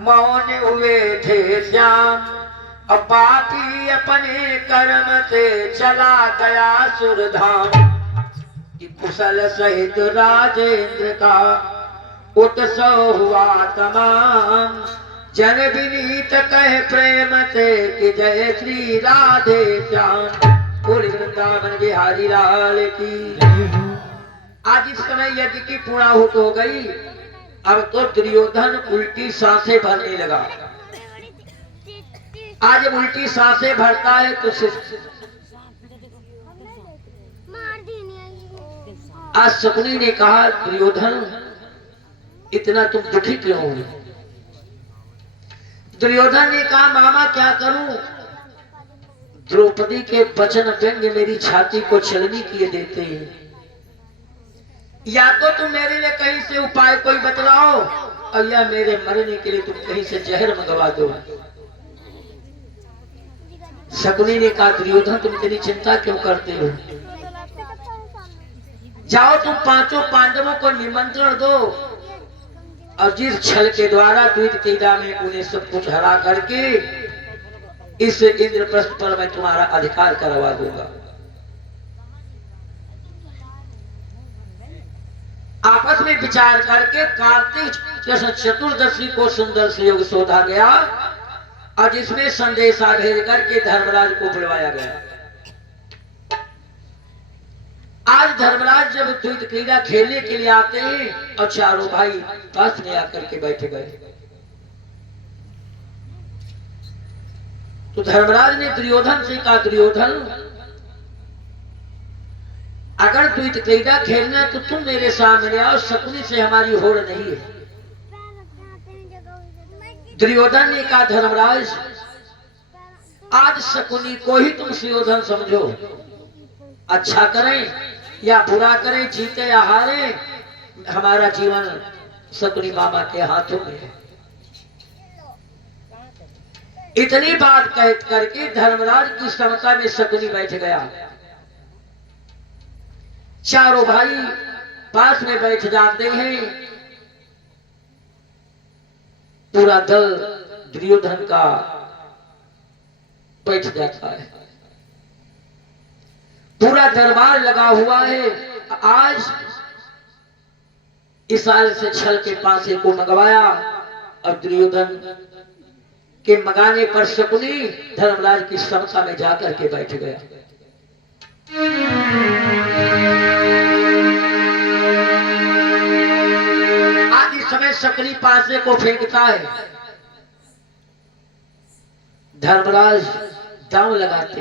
मौन हुए थे श्याम। अब पापी अपने कर्म से चला गया सुरधाम। कि कुशल सहित राजेंद्र का उत्सव हुआ तमाम। जन विनीत कहे प्रेम से कि जय श्री राधे श्याम। बोल वृंदावन बिहारी लाल की। आज इस समय यज्ञ की पूर्णाहुति हो गई। अब तो दुर्योधन उल्टी सांसें भरने लगा। आज उल्टी सांसें भरता है तो आज शकुनी ने कहा दुर्योधन इतना तुम दुखी क्यों हो? दुर्योधन ने कहा मामा क्या करूं, द्रौपदी के वचन व्यंग्य मेरी छाती को छलनी किए देते हैं। या तो तुम मेरे लिए कहीं से उपाय कोई बतलाओ और या मेरे मरने के लिए तुम कहीं से जहर मंगवा दो। शकुनी ने कहा दुर्योधन तुम इतनी चिंता क्यों करते हो? जाओ तुम पांचों पांडवों को निमंत्रण दो और जिस छल के द्वारा द्वितीया में उन्हें सब कुछ हरा करके इस इंद्रप्रस्थ पर मैं तुम्हारा अधिकार करवा दूंगा। आपस में विचार करके कार्तिक कृष्ण चतुर्दशी को सुंदर संयोग शोधा गया और जिसमें संदेशा भेज करके धर्मराज को बुलवाया गया। आज धर्मराज जब द्वैत क्रीड़ा खेलने के लिए आते हैं और चारों भाई पास में आकर के बैठ गए तो धर्मराज ने दुर्योधन से कहा दुर्योधन अगर द्वैत क्रीड़ा खेलना है तो तुम मेरे सामने आओ, शकुनी से हमारी होड़ नहीं है। दुर्योधन ने कहा धर्मराज आज शकुनी को ही तुम सुयोधन समझो, अच्छा करें या बुरा करें, जीते या हारे, हमारा जीवन शकुनी मामा के हाथों में है। इतनी बात कह करके धर्मराज की समता में शकुनी बैठ गया। चारों भाई पास में बैठ जाते हैं। पूरा दल दुर्योधन का बैठ जाता है। पूरा दरबार लगा हुआ है। आज इस साल से छल के पासे को मंगवाया और दुर्योधन के मंगाने पर शकुनी धर्मराज की समता में जाकर के बैठ गया। आज इस समय शकुनी पासे को फेंकता है। धर्मराज दांव लगाते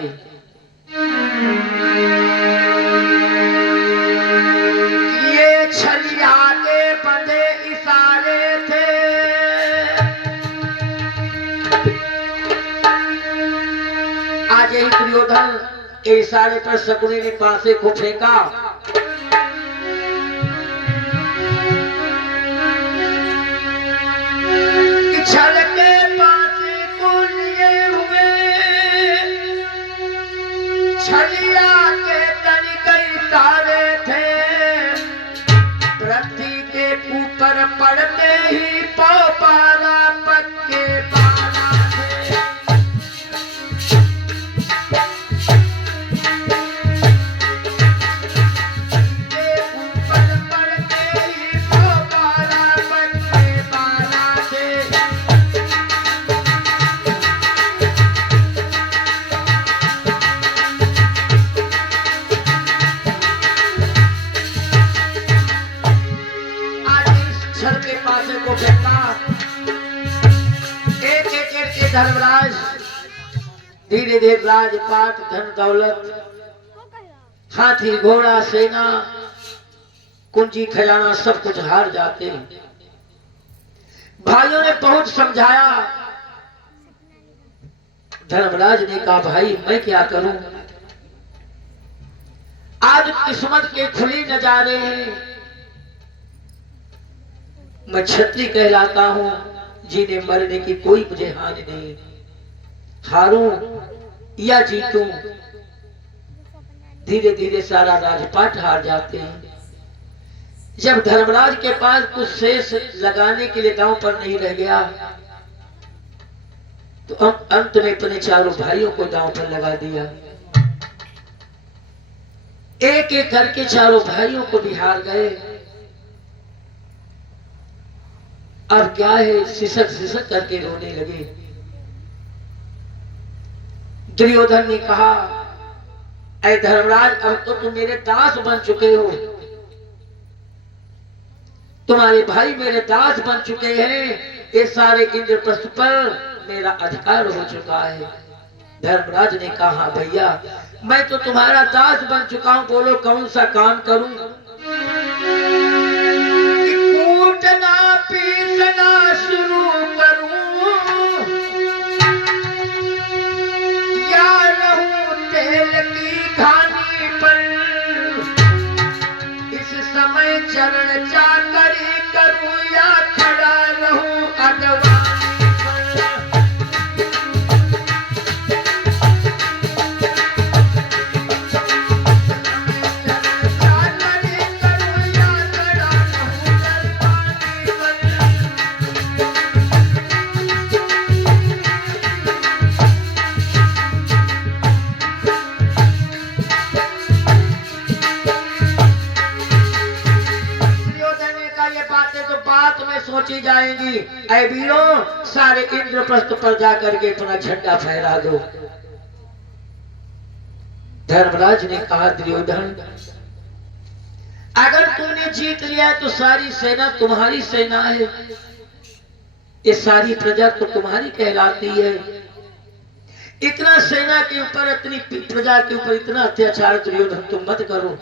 ये छलिया के बंधे इशारे थे, आज यही दुर्योधन के इशारे पर शकुनी ने पासे को फेंका। छल के पासे को लिए हुए छलिया के तनिक इशारे थे, पृथ्वी के ऊपर पड़ते ही पाला पक्के पाला थे। ऊपर पड़ते ही पाला पक्के पाला थे। को फेंका। एक एक करके धर्मराज धीरे धीरे राजपाट धन दौलत हाथी घोड़ा सेना कुंजी खजाना सब कुछ हार जाते हैं। भाइयों ने बहुत समझाया। धर्मराज ने कहा भाई मैं क्या करूं, आज किस्मत के खुले नजारे हैं। मैं क्षत्रिय कहलाता हूं, जीने मरने की कोई मुझे हानि नहीं। हारूं या जीतूं, धीरे धीरे सारा राजपाट हार जाते हैं। जब धर्मराज के पास कुछ शेष लगाने के लिए दांव पर नहीं रह गया तो अंत में अपने चारों भाइयों को दांव पर लगा दिया। एक एक करके चारों भाइयों को बिहार गए। अब क्या है, सिसक सिसक करके रोने लगे। दुर्योधन ने कहा, ऐ धर्मराज, अब तो तुम मेरे दास बन चुके हो, तुम्हारे भाई मेरे दास बन चुके हैं, ये सारे इंद्रप्रस्थ पर मेरा अधिकार हो चुका है। धर्मराज ने कहा, भैया मैं तो तुम्हारा दास बन चुका हूं, बोलो कौन सा काम करूं? कि कूटना पीटना शुरू करूं या रहूं तेल की घानी पर, इस समय चरण चाकरी करूं या खड़ा रहूं अगवानी पर। सोची जाएंगी, ऐ वीरों सारे इंद्रप्रस्थ पर जाकर के अपना झंडा फहरा दो। धर्मराज ने कहा, दुर्योधन अगर तूने जीत लिया तो सारी सेना तुम्हारी सेना है, ये सारी प्रजा तो तुम्हारी कहलाती है। इतना सेना के ऊपर, इतनी प्रजा के ऊपर इतना अत्याचार दुर्योधन तुम मत करो।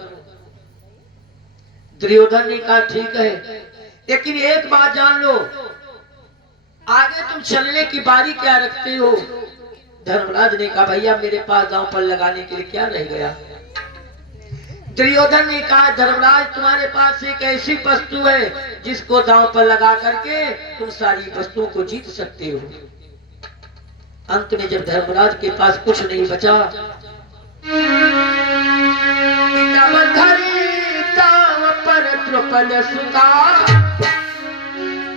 दुर्योधन ने कहा, ठीक है, लेकिन एक बात जान लो, आगे तुम चलने की बारी क्या रखते हो? धर्मराज ने कहा, भैया मेरे पास दांव पर लगाने के लिए क्या रह गया? दुर्योधन ने कहा, धर्मराज तुम्हारे पास एक ऐसी वस्तु है जिसको दांव पर लगा करके तुम सारी वस्तुओं को जीत सकते हो। अंत में जब धर्मराज के पास कुछ नहीं बचा, द्रौपद सुता,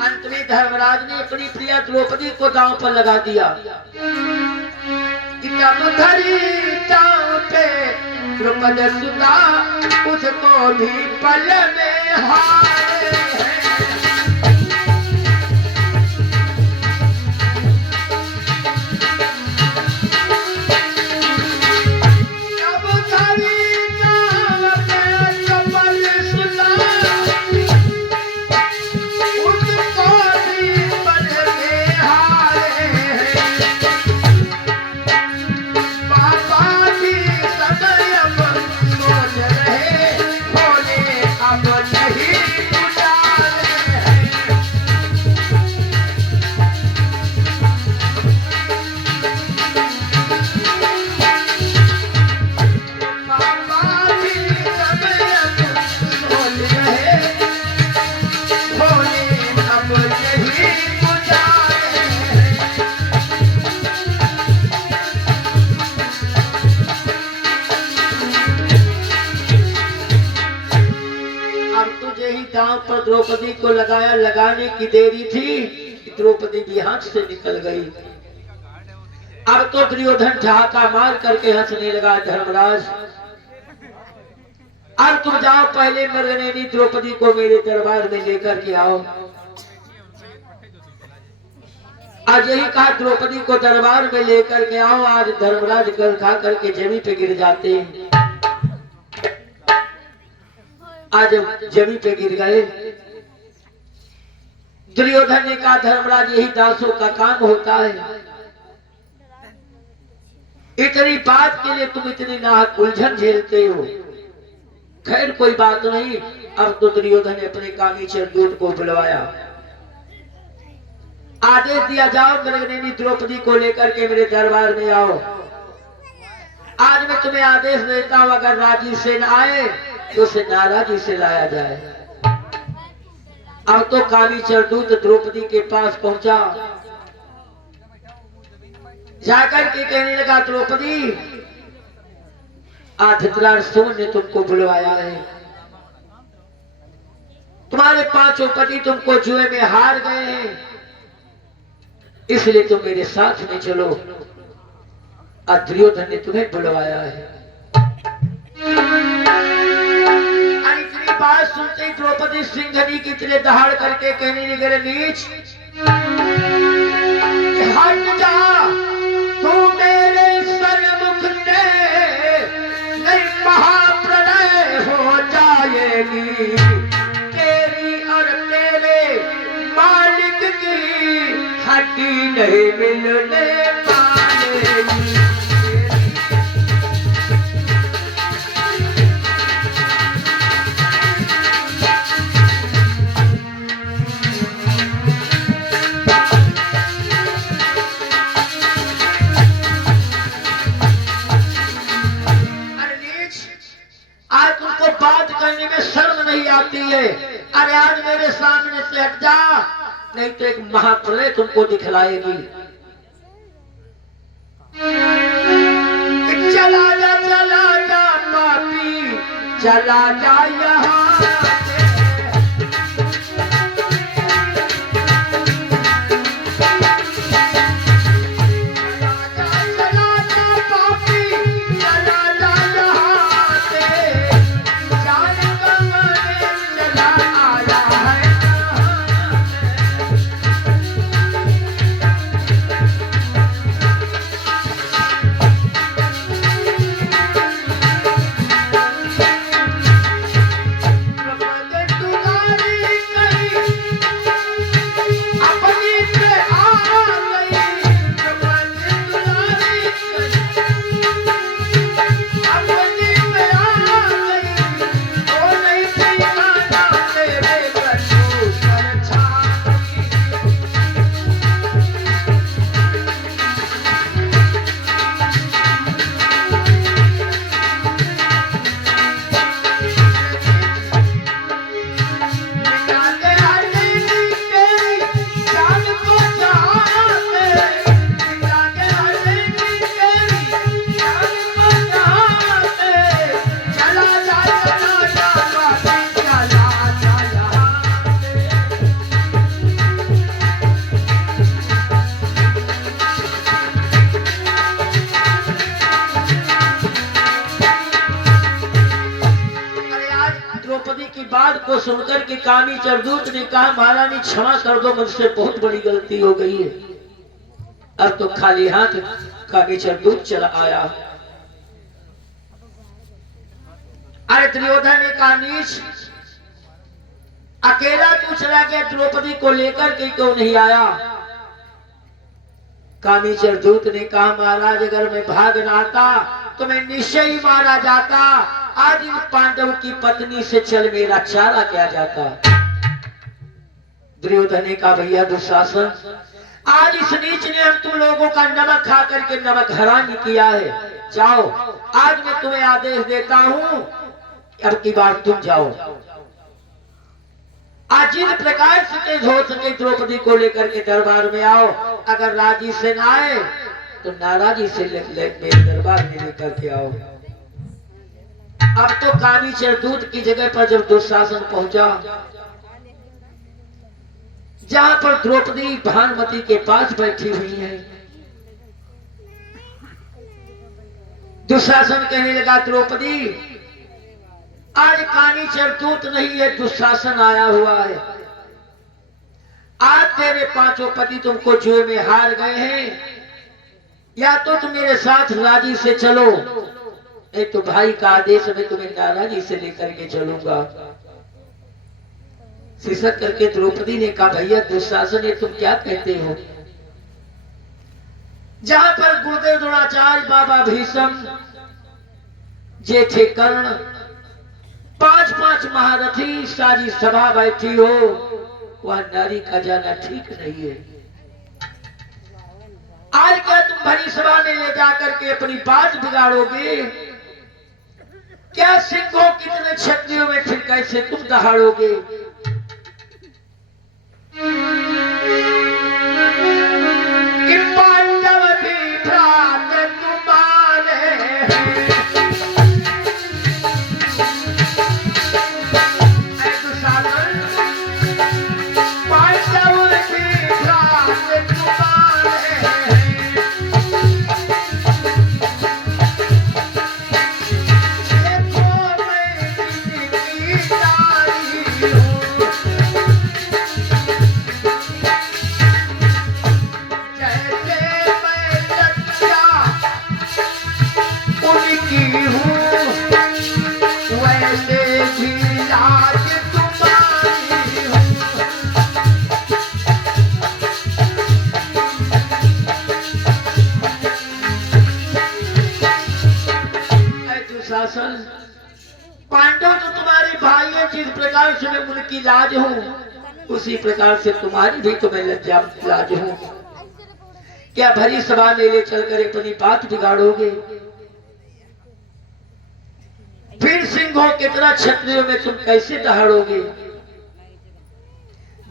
अंत में धर्मराज ने अपनी प्रिया द्रौपदी को दांव पर लगा दिया। पे द्रौपद सुता, उसको भी पल में हारे हैं। द्रौपदी को लगाया, लगाने की देरी थी, द्रौपदी भी हाथ से निकल गई। अब तो दुर्योधन ठहाका मार करके हंसने लगा, धर्मराज अब तुम जाओ, पहले मृगनयनी द्रौपदी को मेरे दरबार में लेकर के आओ। आज यही कहा, द्रौपदी को दरबार में लेकर के आओ। आज धर्मराज गल खा करके जमीन पे गिर जाते हैं। आज जमीन पे गिर गए। दुर्योधन ने कहा, धर्मराज यही दासों का काम होता है, इतनी बात के लिए तुम इतनी नाहक उलझन झेलते हो। खैर कोई बात नहीं। अब तो दुर्योधन ने अपने कामीचर दूत को बुलवाया, आदेश दिया, जाओ मृगनयनी द्रौपदी को लेकर के मेरे दरबार में आओ। आज मैं तुम्हें आदेश देता हूं, अगर राजी से न आए तो उसे नाराजी से लाया जाए। अब तो कामीचर दूत द्रौपदी के पास पहुंचा, जाकर के कहने लगा, द्रौपदी आज धृतराष्ट्र ने तुमको बुलवाया है, तुम्हारे पांचों पति तुमको जुए में हार गए हैं, इसलिए तुम मेरे साथ में चलो। आज दुर्योधन ने तुम्हें बुलवाया है। इतनी बात सुनते ही द्रौपदी सिंघनी की तरह दहाड़ करके कहने लगे, नीच हट जा, तू मेरे सन्मुख से, नहीं महाप्रलय हो जाएगी तेरी और तेरे मालिक की हड्डी नहीं मिलने पाएगी। आज तुमको बात करने में शर्म नहीं आती है। अरे आज मेरे सामने से हट जा, नहीं तो एक महाप्रलय तुमको दिखलाएगी। चला जा पापी, चला जा यहाँ बात को सुनकर के कामी चरदूत ने कहा, महारानी क्षमा कर दो, मुझसे बहुत बड़ी गलती हो गई है। अब तो खाली हाथ कामी चरदूत चला आया। अरे दुर्योधन ने कहा, नीच अकेला क्यों चला गया, द्रौपदी को लेकर के क्यों नहीं आया? कामी चरदूत ने कहा, महाराज अगर मैं भाग न आता तो मैं निश्चय ही मारा जाता। आज इन पांडव की पत्नी से चल मेरा चारा क्या जाता। दुर्योधन ने कहा, भैया दुशासन, आज इस नीच ने हम तुम लोगों का नमक खा करके नमक हराम किया है। जाओ, आज मैं तुम्हें आदेश देता हूं, अब की बार तुम जाओ। आज जिस प्रकार से तेज हो सके द्रौपदी को लेकर के दरबार में आओ। अगर राजी से ना आए तो नाराजी से मेरे दरबार में लेकर के आओ। अब तो कामी चरदूत की जगह पर जब दुशासन पहुंचा, जहां पर द्रौपदी भानुमति के पास बैठी हुई है, दुशासन कहने लगा, द्रौपदी आज कामी चरदूत नहीं है, दुशासन आया हुआ है। आज तेरे पांचों पति तुमको जुए में हार गए हैं, या तो तुम मेरे साथ राजी से चलो, नहीं तो भाई का आदेश में तुम्हें नाराजी से लेकर के चलूंगा। सिसक करके द्रौपदी ने कहा, भैया दुशासन ये तुम क्या कहते हो? जहां पर गुरुदेव द्रोणाचार्य, बाबा भीष्म, जेठे कर्ण, 5-5 महारथी सारी सभा बैठी हो, वह नारी का जाना ठीक नहीं है। आज क्या तुम भरी सभा में ले जाकर के अपनी बात बिगाड़ोगे? क्या सिंहों कितने क्षत्रियों में फिर कैसे तुम दहाड़ोगे? कि पांडव भी भ्रात तुम्हारे हैं, पांडव भी भ्रात तुम्हारे दुशासन, पांडव तो तुम्हारे भाई है, जिस प्रकार से मैं उनकी लाज हूँ उसी प्रकार से तुम्हारी भी तुम्हें लज्जा लाज हूँ। क्या भरी सभा में ले चलकर अपनी बात बिगाड़ोगे? फिर सिंहों की तरह क्षत्रियों में तुम कैसे दहाड़ोगे?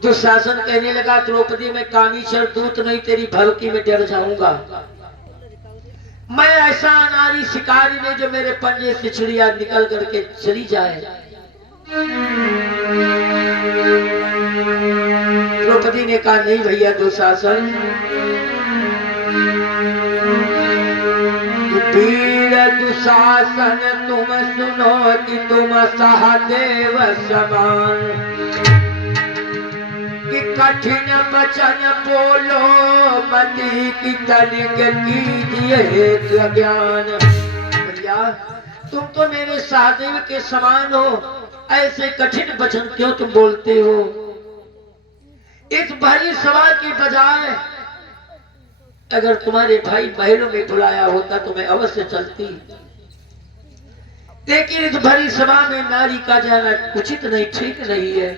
दुशासन कहने लगा, द्रौपदी मैं कामीचर दूत नहीं, तेरी भड़की में डर जाऊंगा। मैं ऐसा नारी शिकारी नहीं जो मेरे पंजे से चिड़िया निकल करके चली जाए। द्रौपदी ने कहा, नहीं भैया दुशासन, वीर दुशासन तुम सुनो कि तुम सहदेव समान, कि कठिन वचन बोलो मति की तनिक कीजिए ज्ञान। भैया तुम तो मेरे सहदेव के समान हो, ऐसे कठिन वचन क्यों तुम बोलते हो? इस भरी सभा की बजाय अगर तुम्हारे भाई महलों में बुलाया होता तो मैं अवश्य चलती, लेकिन इस भरी सभा में नारी का जाना उचित नहीं, ठीक नहीं है।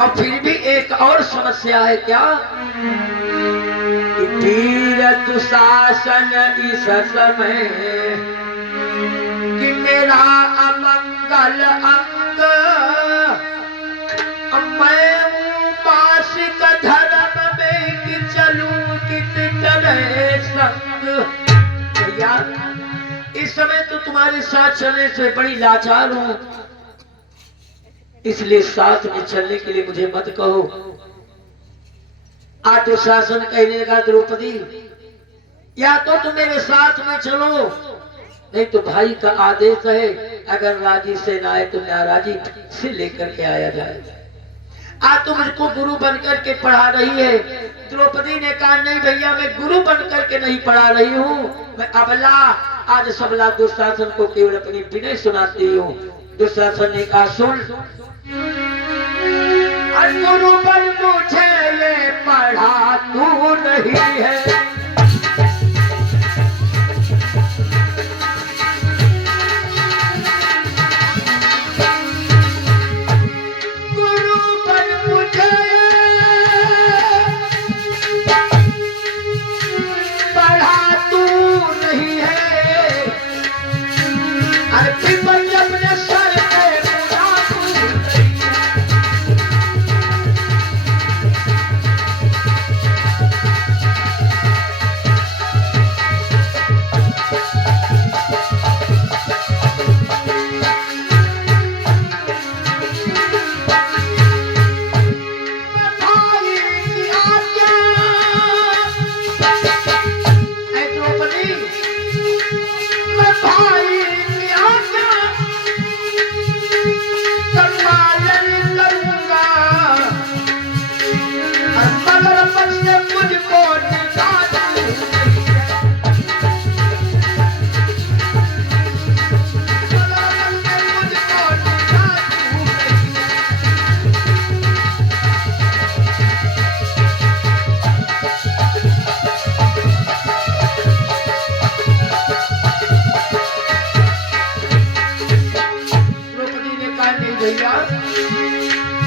और फिर भी एक और समस्या है, क्या? वीर दुशासन इस समय कि मेरा अमंगल अंग, मैं मासिक धर्म में कि चलूं कित करे संग। भैया इस समय तो तुम्हारे साथ चलने से बड़ी लाचार हूं, इसलिए साथ में चलने के लिए मुझे मत कहो। दुशासन कहने लगा, द्रौपदी या तो तुम मेरे साथ में चलो, नहीं तो भाई का आदेश है, अगर राजी से ना आए तो नाराजी से लेकर के आया जाए। तुम मुझको गुरु बनकर के पढ़ा रही है। द्रौपदी ने कहा, नहीं भैया मैं गुरु बनकर के नहीं पढ़ा रही हूँ, मैं अबला आज सबला दुशासन को केवल अपनी विनय सुनाती हूँ। दुशासन ने कहा, सुन, गुरु बन मुझे ये पढ़ा तू नहीं है,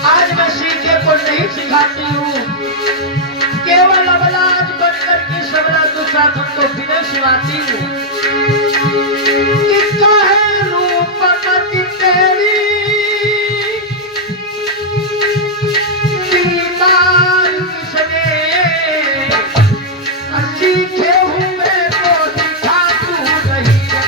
आज मैं सीखे को नहीं सिखाती हूँ, केवल अबलाज बनकर के सबला दुशासन को विनय सुनाती हूँ। रूपमती तेरी दीदार किसने, सीखे हुए को सिखा तू नहीं है।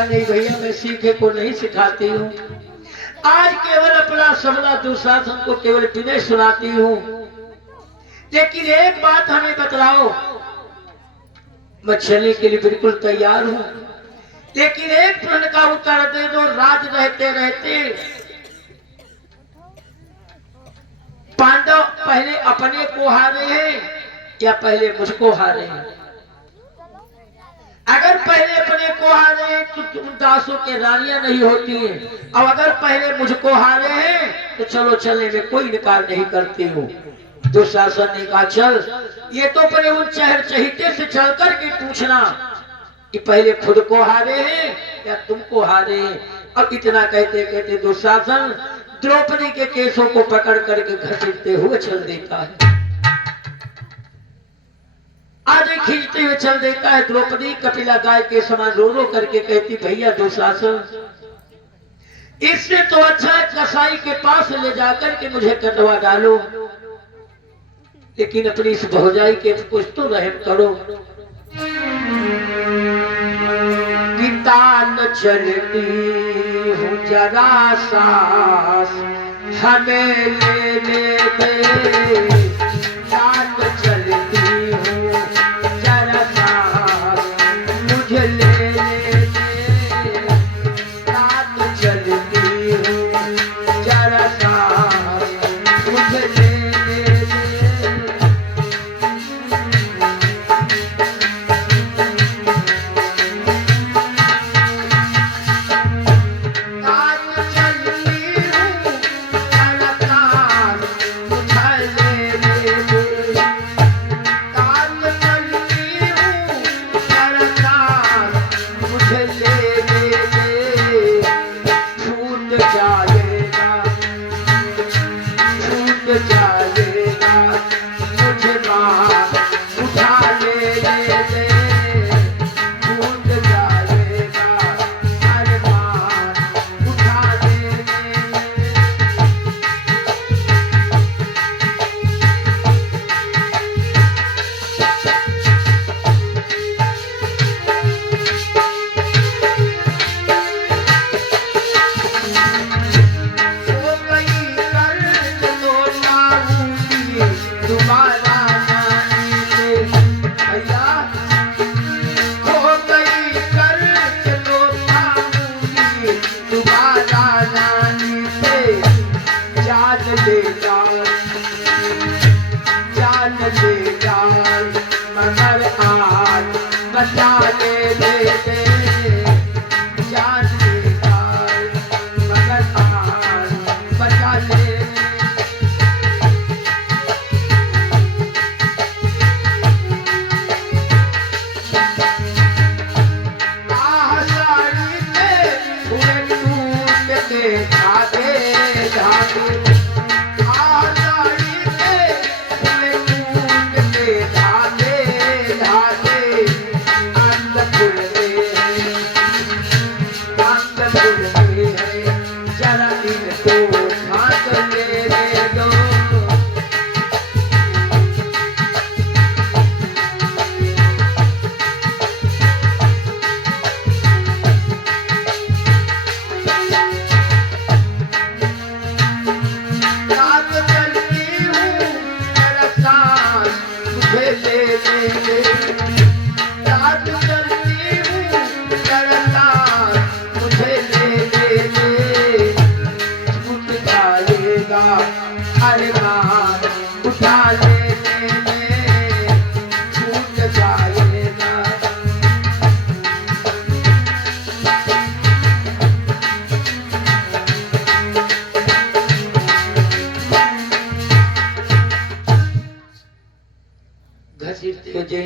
नहीं भैया मैं सीखे को नहीं सिखाती हूँ। आज केवल अपना सबला दुशासन को केवल विनय सुनाती हूँ, लेकिन एक बात हमें बतलाओ, मैं चलने के लिए बिल्कुल तैयार हूँ, लेकिन एक प्रश्न का उत्तर दे दो। राज रहते रहते पांडव पहले अपने को हारे हैं या पहले मुझको हारे हैं? अगर पहले अपने को हारे हैं तो तुम दासों के रानियां नहीं होती हैं, और अगर पहले मुझको हारे हैं तो चलो चलने में कोई निकाल नहीं करती हूँ। दुशासन ने कहा चल, ये तो अपने उन चहर चहिते से चल कर के पूछना कि पहले खुद को हारे हैं या तुमको हारे हैं। अब इतना कहते कहते दुशासन द्रौपदी के केसों को पकड़ करके घसीटते हुए चल देता है, आगे खींचते हुए चल देता है। द्रौपदी कपिला गाय के समान रो रो करके कहती, भैया दुशासन, इससे तो अच्छा है कसाई के पास ले जाकर के मुझे कटवा डालो, लेकिन अपनी इस भौजाई के कुछ तो रहम करो। तान चलती हूँ जरा सांस हमें लेने दे, तान चलती हूँ जरा सांस मुझे लेने दे, तान चलती हूँ जरा सांस मुझे लेने दे।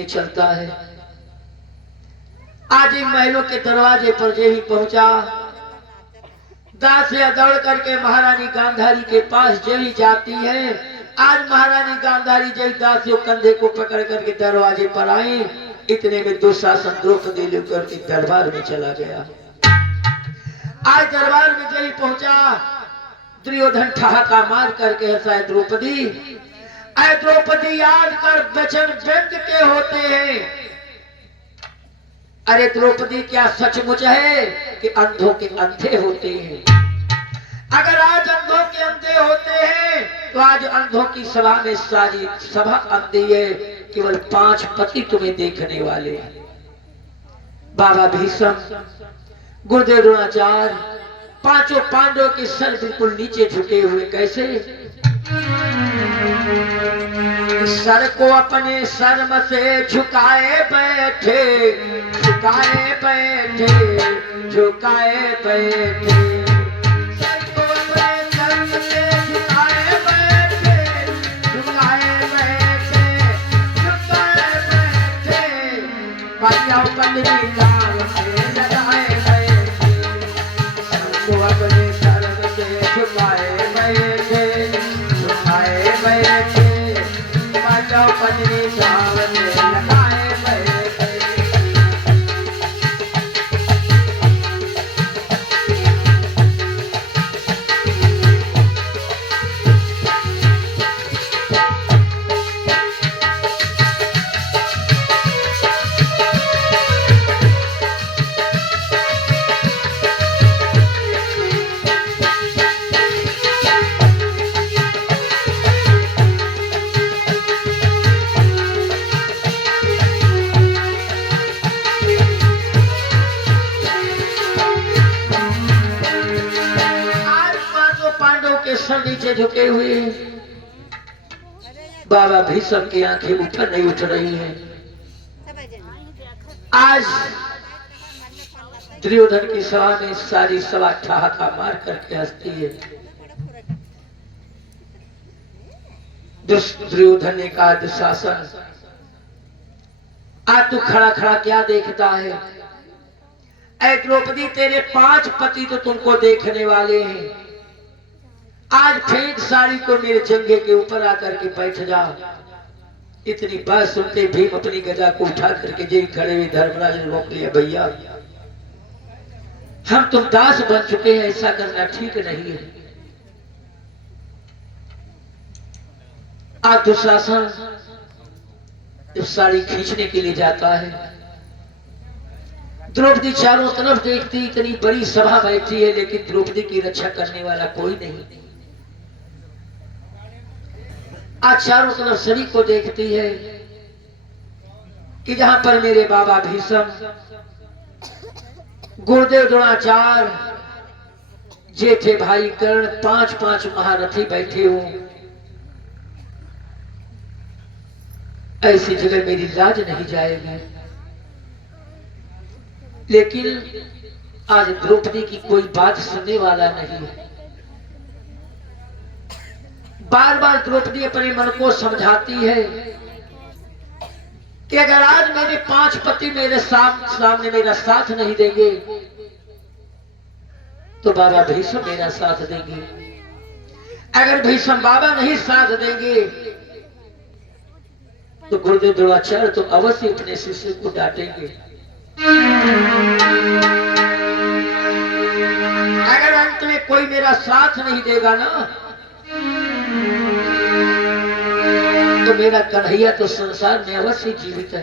चलता है। आज ही महलों के दरवाजे पर जे ही पहुंचा, दासियां दौड़ करके महारानी गांधारी के पास जे ही जाती है। आज महारानी गांधारी जय दासियों कंधे को पकड़ करके दरवाजे पर आई, इतने में दुशासन द्रौपदी लेकर के दरबार में चला गया। आज दरबार में जय पहुंचा, दुर्योधन ठहाका मार करके हंसा, द्रौपदी ऐ द्रौपदी याद कर वचन व्यंग के होते हैं। अरे द्रौपदी क्या सचमुच है कि अंधों के अंधे होते हैं? अगर आज अंधों के अंधे होते हैं तो आज अंधों की सभा में सारी सभा अंधी है, केवल 5 पति तुम्हें देखने वाले हैं। बाबा भीष्म, गुरुदेव द्रोणाचार्य, 5 पांडवों के सर बिल्कुल नीचे झुके हुए। कैसे? सर को अपने शर्म से झुकाए बैठे, झुकाए बैठे, झुकाए बैठे। सर को अपने शर्म से झुकाए बैठे, झुकाए बैठे, झुकाए बैठे। पाया पन्नी लाल से लगाए बैठे, सर को अपने शर्म से झुकाए बैठे, झुकाए बैठे। पत्नी सावने लगाए बैठे। नीचे झुके हुए हैं। बाबा भीष्म की आंखें ऊपर नहीं उठ रही हैं। आज दुर्योधन की सभा में सारी सभा ठहाका मार करके हंसती है। दुर्योधन ने कहा, दुशासन आज तू खड़ा खड़ा क्या देखता है? ऐ द्रौपदी, तेरे 5 पति तो तुमको देखने वाले हैं। आज फेंक साड़ी को मेरे जंघे के ऊपर आकर के बैठ जाओ। इतनी बात सुनते भीम अपनी गदा को उठा करके जय खड़े हुए धर्मराज ने रोक लिया। भैया, हम तुम दास बन चुके हैं, ऐसा करना ठीक नहीं है। आज दुशासन जब साड़ी खींचने के लिए जाता है, द्रौपदी चारों तरफ देखती, इतनी बड़ी सभा बैठी है, लेकिन द्रौपदी की रक्षा करने वाला कोई नहीं। आज चारों तरफ सभी को देखती है कि जहां पर मेरे बाबा भीष्म, गुरुदेव द्रोणाचार्य, जेठे भाई कर्ण, 5 महारथी बैठे हो, ऐसी जगह मेरी लाज नहीं जाएगी। लेकिन आज द्रौपदी की कोई बात सुनने वाला नहीं है। बार बार द्रौपदी अपने मन को समझाती है कि अगर आज मेरे 5 पति मेरे सामने मेरा साथ नहीं देंगे तो बाबा भीष्म मेरा साथ देंगे। अगर भीष्म बाबा नहीं साथ देंगे तो गुरुदेव द्रोणाचार्य तो अवश्य अपने शिष्य को डांटेंगे। अगर अंत में कोई मेरा साथ नहीं देगा ना, तो मेरा कन्हैया तो संसार में अवश्य जीवित है।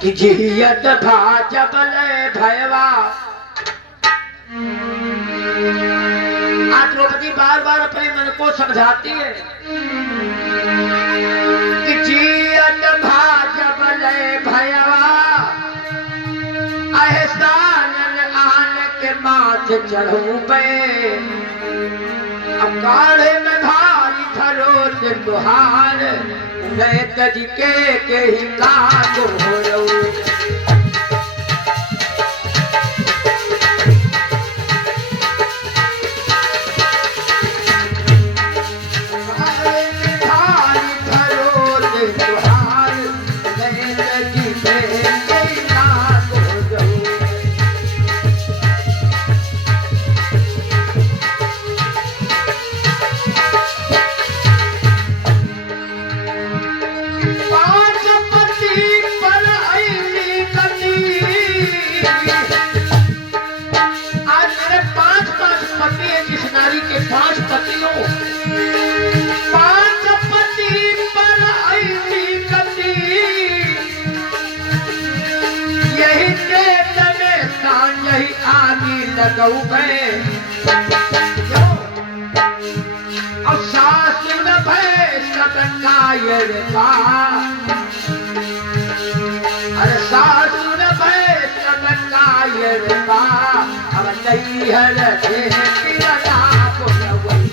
कि जियत भाजबल भयवा। आज द्रौपदी बार बार अपने मन को समझाती है कि जियत भाजबल भयवा, एहसान आन के माथ चढ़ू पे, अकाले में भारी भरोसे बुहार, नए तरीके के ही लागू हो रहो। पर लगऊ गए और सासु न भय सब कायर का अरे सासु न भय सब कायर का अब नहीं हर पिरना को नवई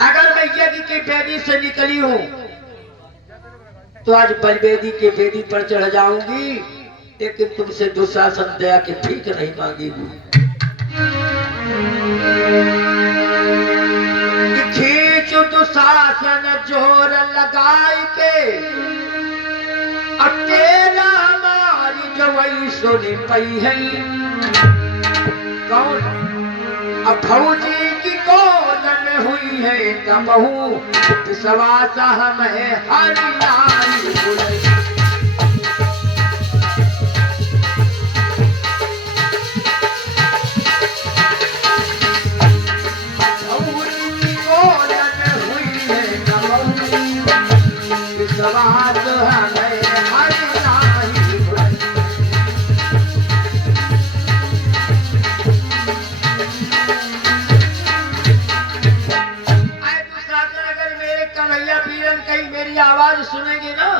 अगर मैं यज्ञ की बेदी से निकली हूं तो आज बलवेदी के बेदी पर चढ़ जाऊंगी, लेकिन तुमसे दुशासन दया की भीख नहीं मांगेगी। खींच दुशासन जोर लगाई के अकेला हमारी जो वही सुनी पई है कौन अब फौजी की गोद में हुई है तमहू विश्वास हमें हरि नारी बोले फौजी की गोद में हुई है तमहू विश्वास हमें हरि नारी बोले। कन्हैया पीरन कहीं मेरी आवाज सुनेंगे ना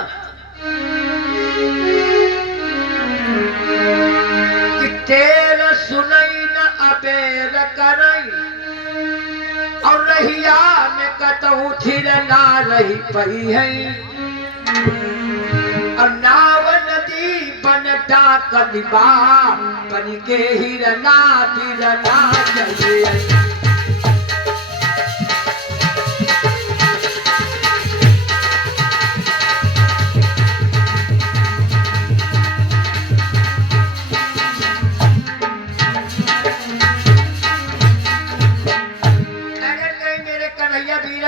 कि तेरा सुनई न अबेर करई और रहिया में कतहु थिर ना रही पई है और नाव नदी बन डाक निभा बन के हिरना तिरना चले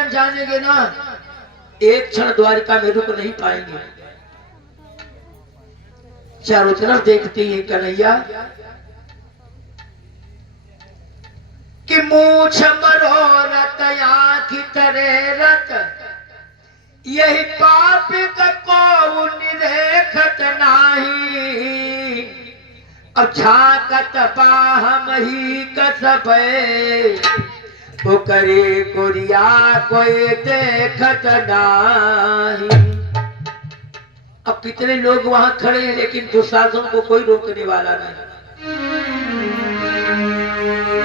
जानेंगे ना एक क्षण द्वारिका में रुक नहीं पाएंगे। चारों तरफ देखती है कन्हैया कि मूछ मरोरत आँखी तरे रत यही पाप को निरेखत नाही अब झाकत पाहम ही कसबे वो करे कोरिया कोई देखत नाही। अब कितने लोग वहां खड़े हैं लेकिन दुशासन को कोई रोकने वाला नहीं।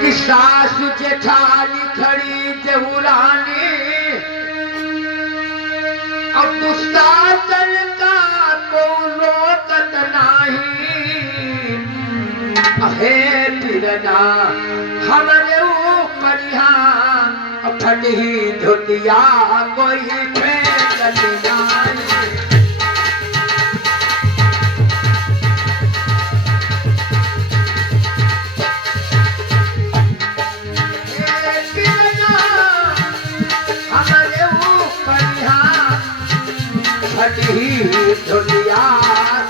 कि सासु जेठानी खड़ी देवरानी अब दुशासन का को रोकत नाही हे पिरना हमारे ऊपर यहाँ फटी धुतिया कोई फेंक नहीं। हमारे ऊपर यहाँ फटी धुतिया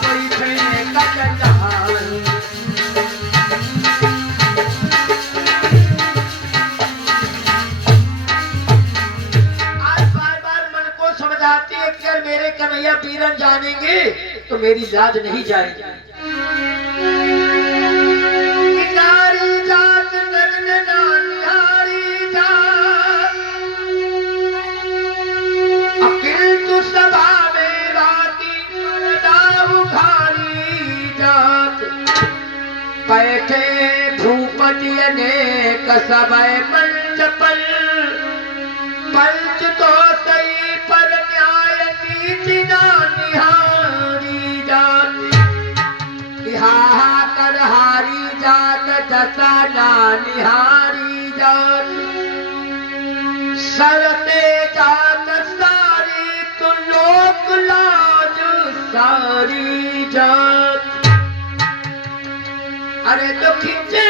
कोई फेंक नहीं। अगर मेरे कन्हैया पीरन जानेंगे तो मेरी लाज नहीं जाएगी। नारी जात नगना निहारी जात अकिल तु सभा में राती दाऊ खारी जात बैठे भूपति अनेक सभय मंच पर पंच तो सही पर न्याय नीति ना निहारी जात हाहाकार हारी जात दशा ना निहारी जात सरते जात सारी तो लोक लाज सारी जात। अरे तो खिंचे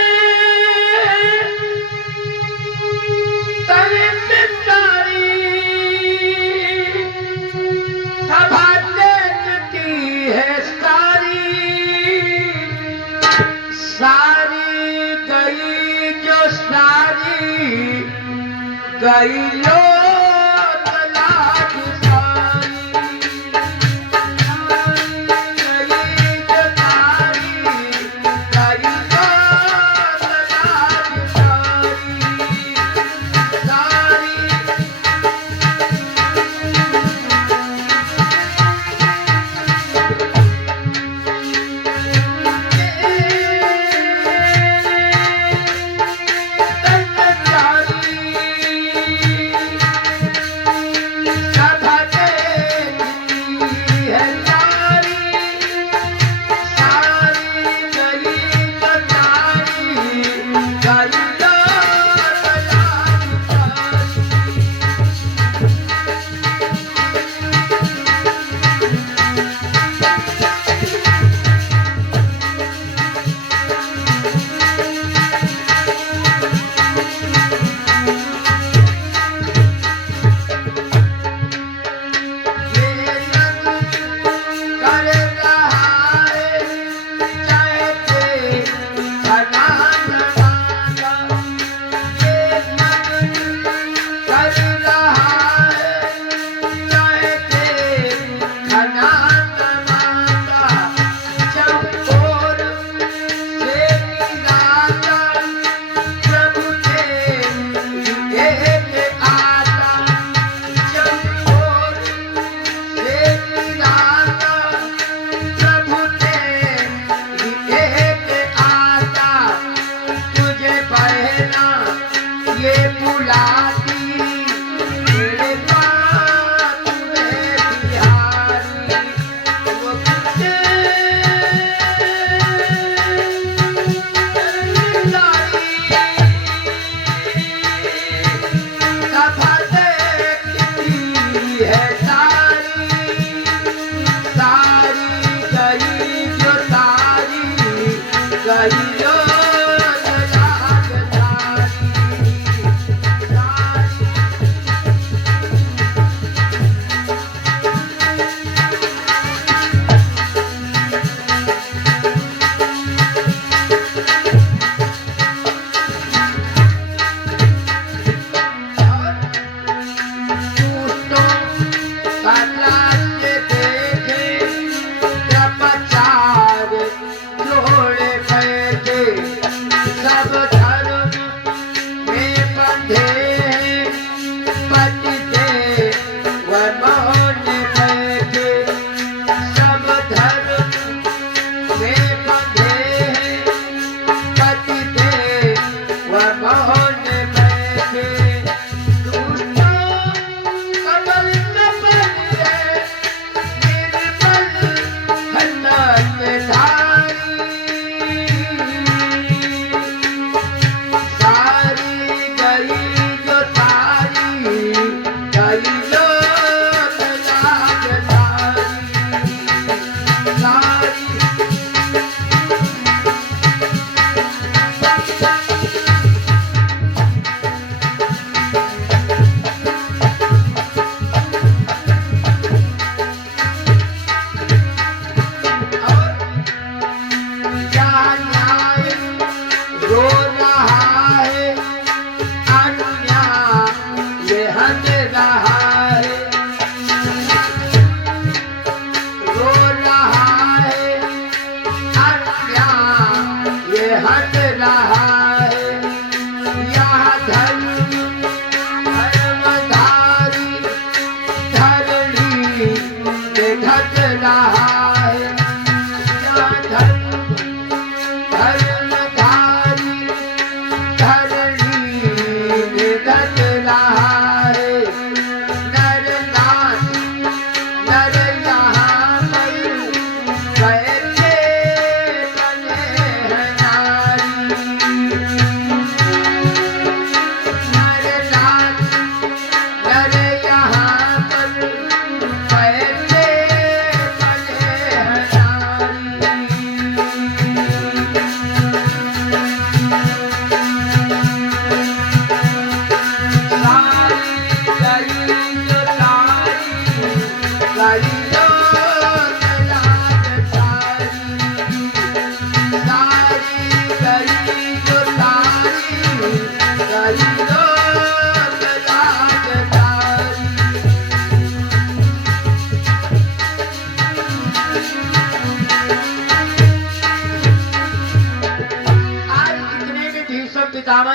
गई लो तलाश सारी, गई जो तारी, गई लो तलाश सारी, सारी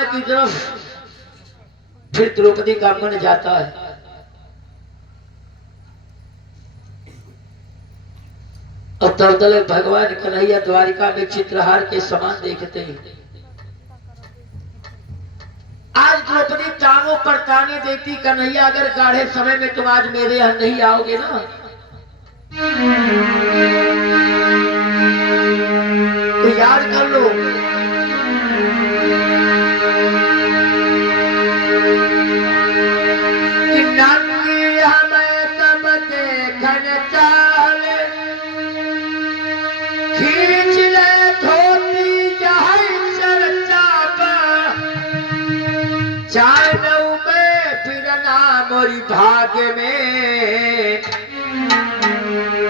की तरफ फिर द्रौपदी का मन जाता है। और तब तक भगवान कन्हैया द्वारिका में चित्रहार के समान देखते हैं। आज द्रौपदी टांगों पर ताने देती, कन्हैया अगर गाढ़े समय में तुम आज मेरे यहाँ नहीं आओगे ना तो याद कर लो कि नंगी हमें तब देखन चाले, खींच ले धोती जहाँ चर्चा पर, जानऊ में फिर नाम मोरी भाग्य में,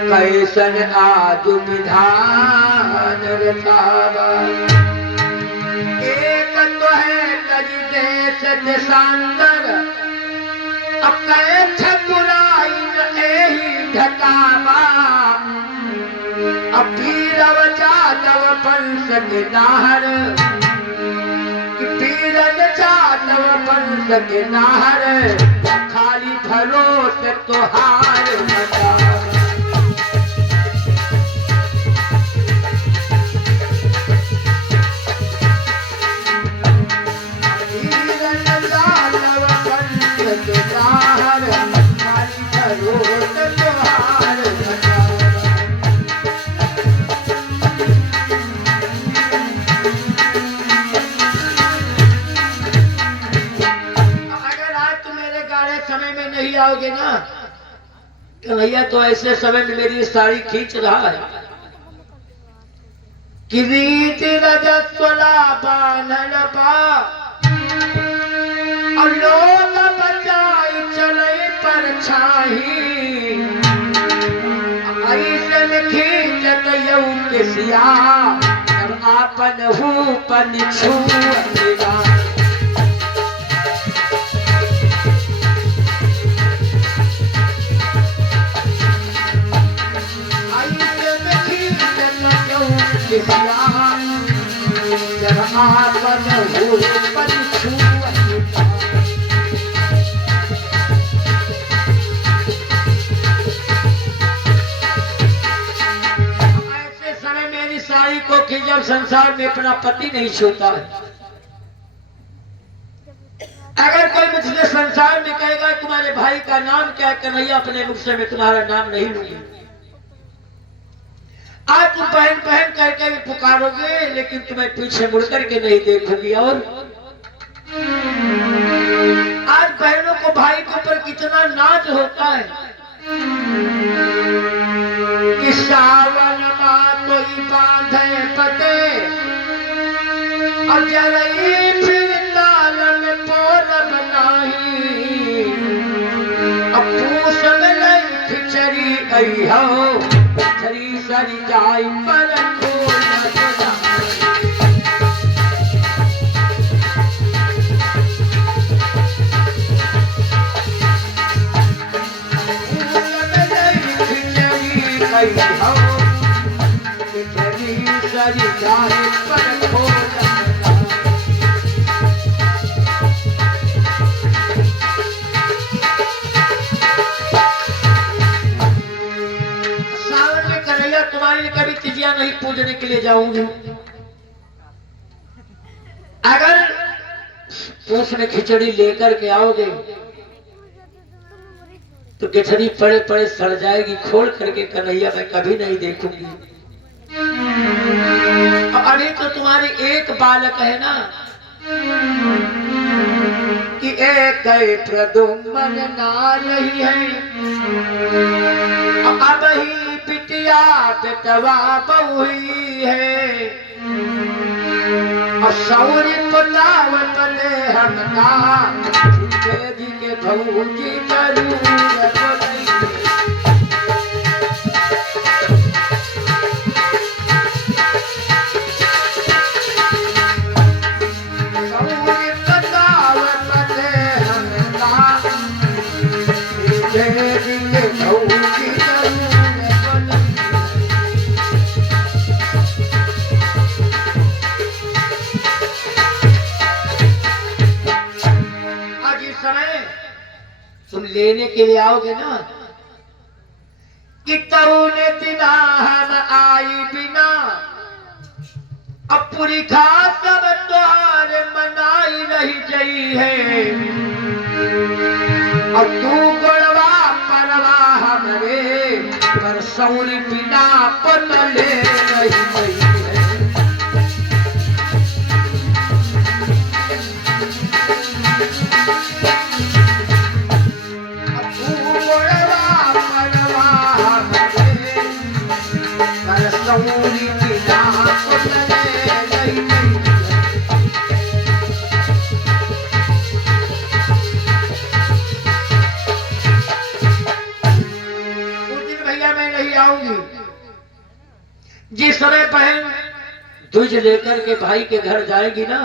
कैसन आज विधान रचावा। एक तो है कजी देश देशांतर, अब कहे ठकुराई एही ढकावा। अब वीरव जादव पंस के नाहर, वीरन जादव पंस के नाहर, खाली भरोस तोहार बता। आओगे ना कन्हैया तो ऐसे समय में मेरी साड़ी खींच रहा है कि रीत रजस्वला बांधल बा, और लोग बचाई चले परछाई, ऐसे में खींचत यऊ के सिया, और आपन हूँ पन छुआ। ऐसे समय मेरी साड़ी को कि जब संसार में अपना पति नहीं छूता है। अगर कोई मुझसे संसार में कहेगा तुम्हारे भाई का नाम क्या है, कन्हैया अपने मुख से मैं तुम्हारा नाम नहीं लूंगी। आज तुम बहन बहन करके भी पुकारोगे, लेकिन तुम्हें पीछे मुड़ करके नहीं देखूंगी। और आज बहनों को भाई के ऊपर कितना नाज होता है कि सावन माँ कोई बांधे पते, और जरई फिर ताल में पोल बनाई, अब पूछ में नहीं खिचड़ी गई हो, खरी सरी जाई पर सरी जाए पर तिथियां नहीं पूजने के लिए जाऊंगी। अगर पूछ में खिचड़ी लेकर के आओगे तो खिचड़ी पड़े पड़े सड़ जाएगी, खोल करके कन्हैया मैं कभी नहीं देखूंगी। अभी तो तुम्हारी एक बालक है ना कि एक प्रदुम्न नाल ही है, अब ही बिटिया बेटवा बहुई है, और सौरी पुलावत ने हमका जी के भौजी जरूरत नहीं। सौरी पुलावत ने हमका जी के भौजी लेने के लिए आओगे ना कि तूने दिना हम आई बिना, अब पूरी खास सब तुम्हारे मनाई रही गई है, और तू गोड़वा परवा हमरे पर सौरी बिना पतले रही गई है। जिस समय बहन दूज लेकर के भाई के घर जाएगी ना,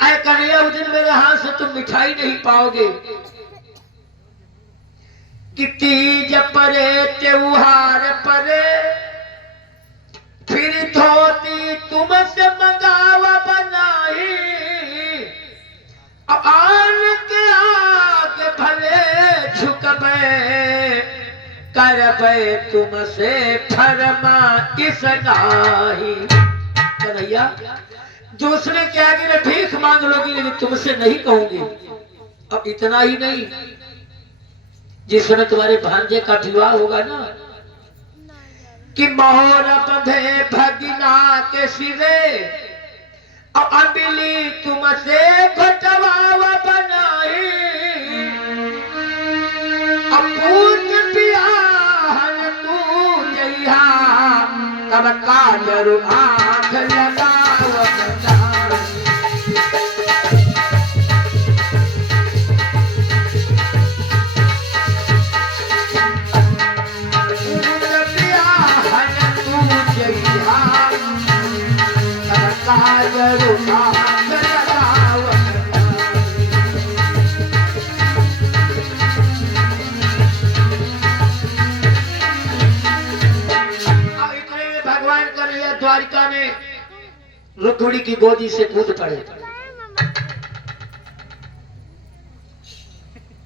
अरे कन्हैया उस दिन मेरे हाथ से तुम मिठाई नहीं पाओगे कि तीज परे त्योहार परे फिर धोती तुमसे मंगावा बनाई, अब आन के आगे भले झुकबे करबे तुमसे फरमा किस नाही। कन्हैया दूसरे के आगे में भीख मांग लोगी लेकिन तुमसे नहीं कहूंगी। अब इतना ही नहीं, जिस समय तुम्हारे भांजे का विवाह होगा ना कि मोहर बंधे भगिना के सिरे, अब अम्बिली तुमसे घटवावा बनाई, अब पूज पियाहन तू जइहा तब काजरु आँख लगाव बनाई। भगवान कन्हैया द्वारिका में रुक्मिणी की गोदी से कूद पड़े।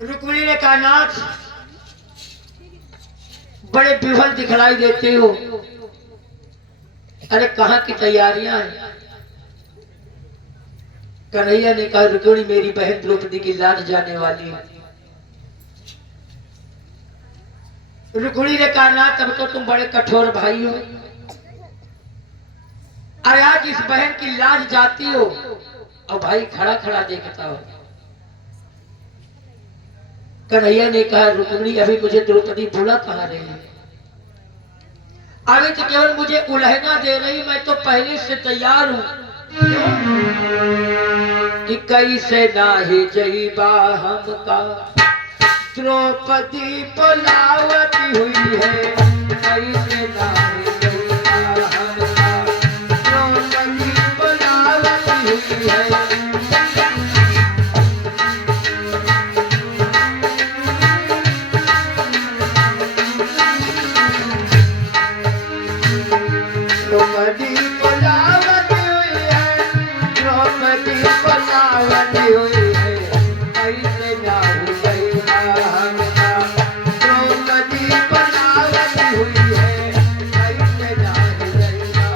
रुक्मिणी ने कहा नाथ बड़े विफल दिखलाई देते हो, अरे कहाँ की तैयारियां हैं। कन्हैया ने कहा रुक्मिणी मेरी बहन द्रौपदी की लाज जाने वाली है। रुक्मिणी ने कहा ना तब तो तुम बड़े कठोर भाई हो, अरे आज इस बहन की लाज जाती हो और भाई खड़ा खड़ा देखता हो। कन्हैया ने कहा रुक्मिणी अभी मुझे द्रौपदी बुला कहा रही है, अभी तो केवल मुझे उलहना दे रही, मैं तो पहले से तैयार हूं कि कैसे नाही जईबा हमका द्रौपदी बुलावती हुई है, कैसे नाही जईबा हमका द्रौपदी बुलावती हुई है। द्रौपदी बुलावती हुई है, द्रौपदी बुलावती हुई है, कैसे नाही जईबा हमका द्रौपदी बुलावती हुई है, कैसे नाही जईबा।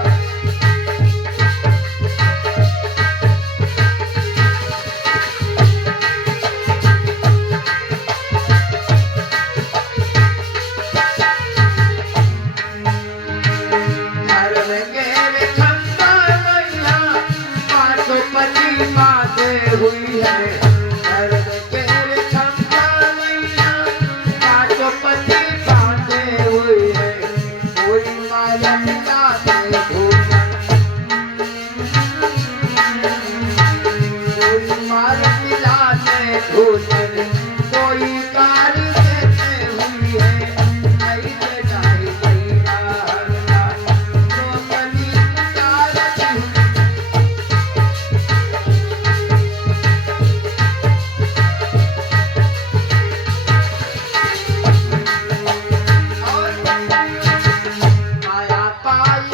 हुई है पाटोपति बांधे हुई है, कोई माला पिलाते भोजन, कोई माला पिलाते भोजन, कोई कारी देते हुई है, ऐसे नहीं जईबा हमका द्रौपदी पुकारती हुई। माया पाई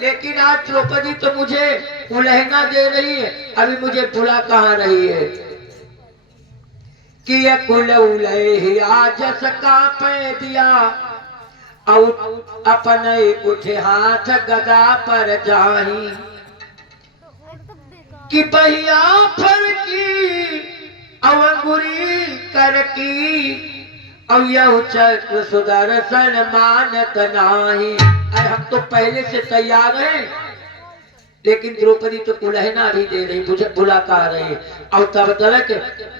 लेकिन आज द्रौपदी तो मुझे उलहना दे रही है, अभी मुझे भुला कहाँ रही है कि ये कुल उलहिया जस कांपे दिया और अपने उठे हाथ गदा पर जाही कि बहिया फर की अवंगुरी कर की और यह चक्र सुदर्शन मानत नाही। अरे हम तो पहले से तैयार हैं, लेकिन द्रौपदी तो उलहना भी दे रही, मुझे बुला कहा रही। और तब तक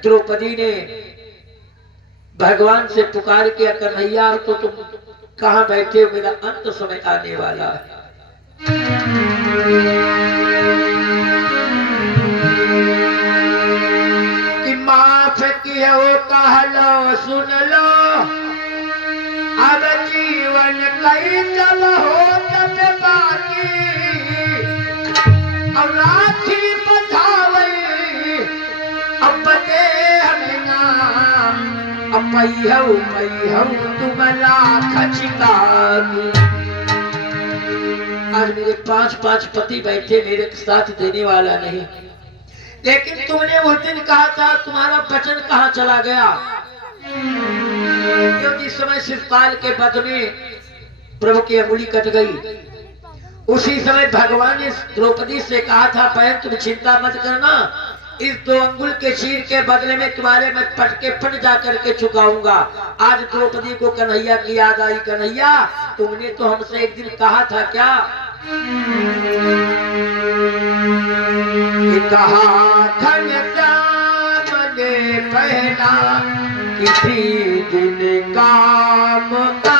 द्रौपदी ने भगवान से पुकार किया, कन्हैया तो तुम कहाँ बैठे हो, मेरा अंत समय आने वाला है। कि माफ कियो कह लो सुन लो, अब जीवन कई तब हो तब बाकी, अब राखी बधावई अब बदे हमिना, अब पई तुम लाख चितागी। आज मेरे 5 पति बैठे, मेरे साथ देने वाला नहीं, लेकिन तुमने उस दिन कहा था, तुम्हारा वचन कहाँ चला गया? क्यों जिस समय शिवपाल के वध में प्रभु की अंगुली कट गई, उसी समय भगवान ने द्रौपदी से कहा था, बहन तुम चिंता मत करना, इस 2 अंगुल के चीर के बदले में तुम्हारे मैं पटके फट जा करके चुकाऊंगा। आज द्रौपदी को कन्हैया की याद आई, कन्हैया तुमने तो हमसे एक दिन कहा था क्या, कि कहा धन दामने पहना किसी दिन काम का।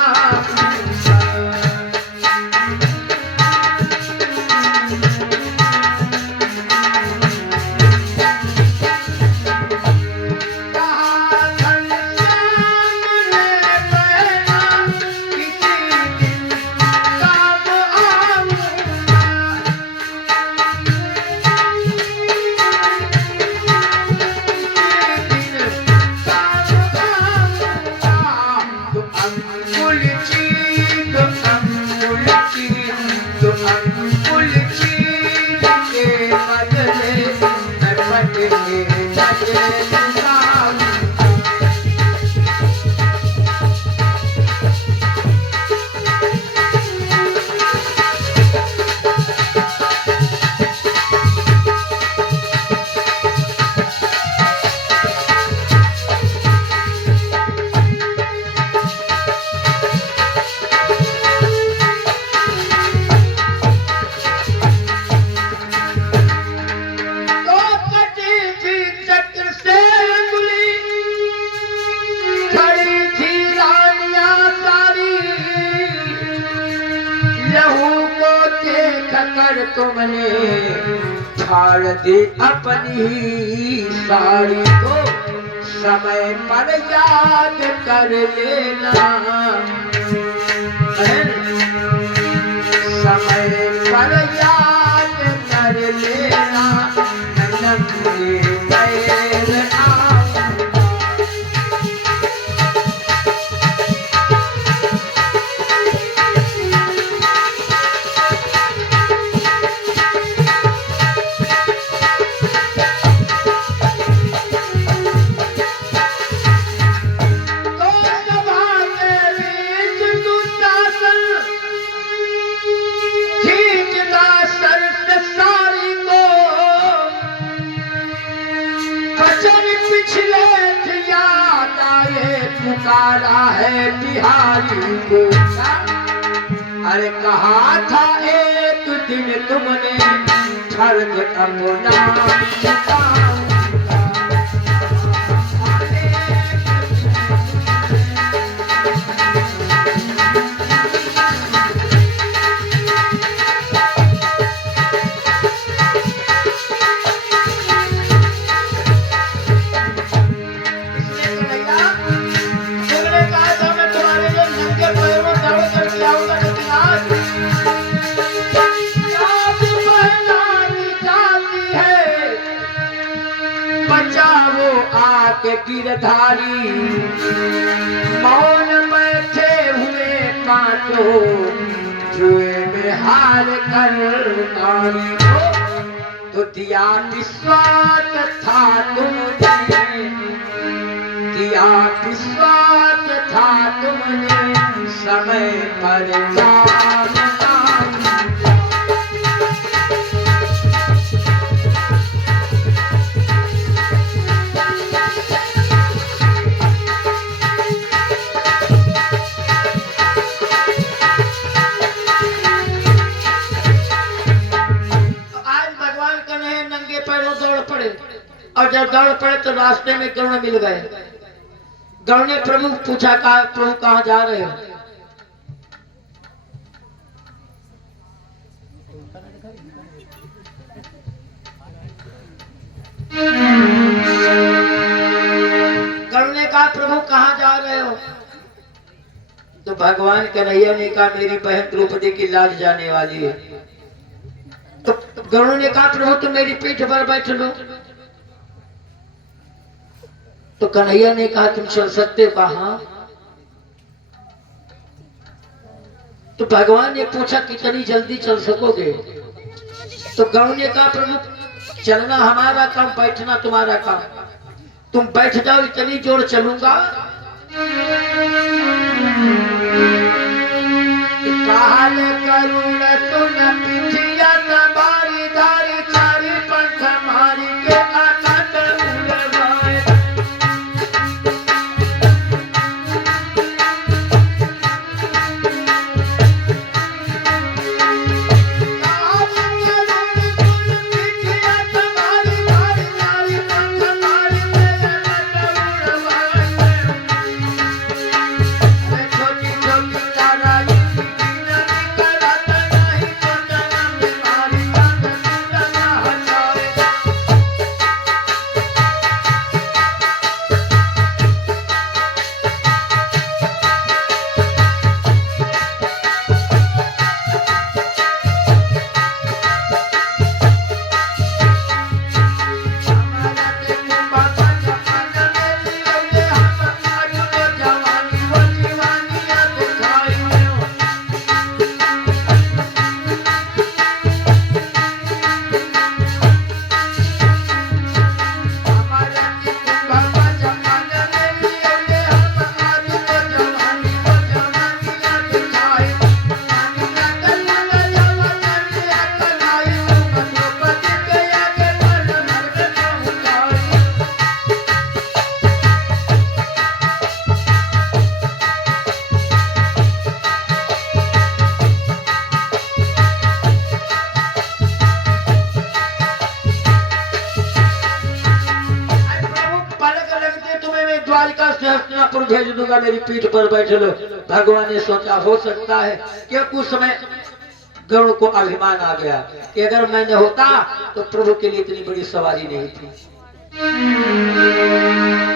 तुमने फाड़ दी अपनी ही साड़ी को, समय पर याद कर लेना, समय पर याद कर लेना, नन्हे पैर पुकारा है बिहारी को। अरे कहा था एक दिन तुमने छर्द अपना गिरधारी मौन बैठे हुए कांटो जुए में हार कर नारी को तो दिया विश्वास था तुमने, दिया विश्वास था तुमने समय पर जाना। और जब दौड़ पड़े तो रास्ते में गरुड़ मिल गए। गरुड़ ने प्रभु पूछा, प्रभु कहाँ जा रहे हो? गरुड़ ने कहा, प्रभु कहाँ जा रहे हो? तो भगवान कन्हैया ने कहा, मेरी बहन द्रौपदी की लाज जाने वाली है। तो गरुड़ ने कहा, प्रभु तुम मेरी पीठ पर बैठ लो। तो कन्हैया ने कहा, तुम चल सकते हो? कहा। तो भगवान ने पूछा, कितनी जल्दी चल सकोगे? तो गरुड़ ने कहा, प्रभु चलना हमारा काम, बैठना तुम्हारा काम। तुम बैठ जाओ, इतनी जोर चलूंगा। काल करुण तुम पिठिया बारी धारी चारी पंथ मारी के आनंद उड़वाए। भेज दूंगा, मेरी पीठ पर बैठे लो। भगवान ने सोचा, हो सकता है कि कुछ समय गरुड़ को अभिमान आ गया कि अगर मैं न होता तो प्रभु के लिए इतनी बड़ी सवारी नहीं थी।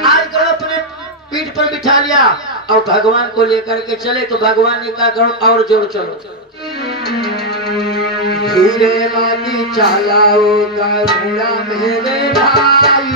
आज गरुड़ अपने पीठ पर बिठा लिया और भगवान को लेकर के चले। तो भगवान ने कहा, गरुड़ और जोर चलो। धीरे माती चलाओ गरुड़ा मेरे भाई,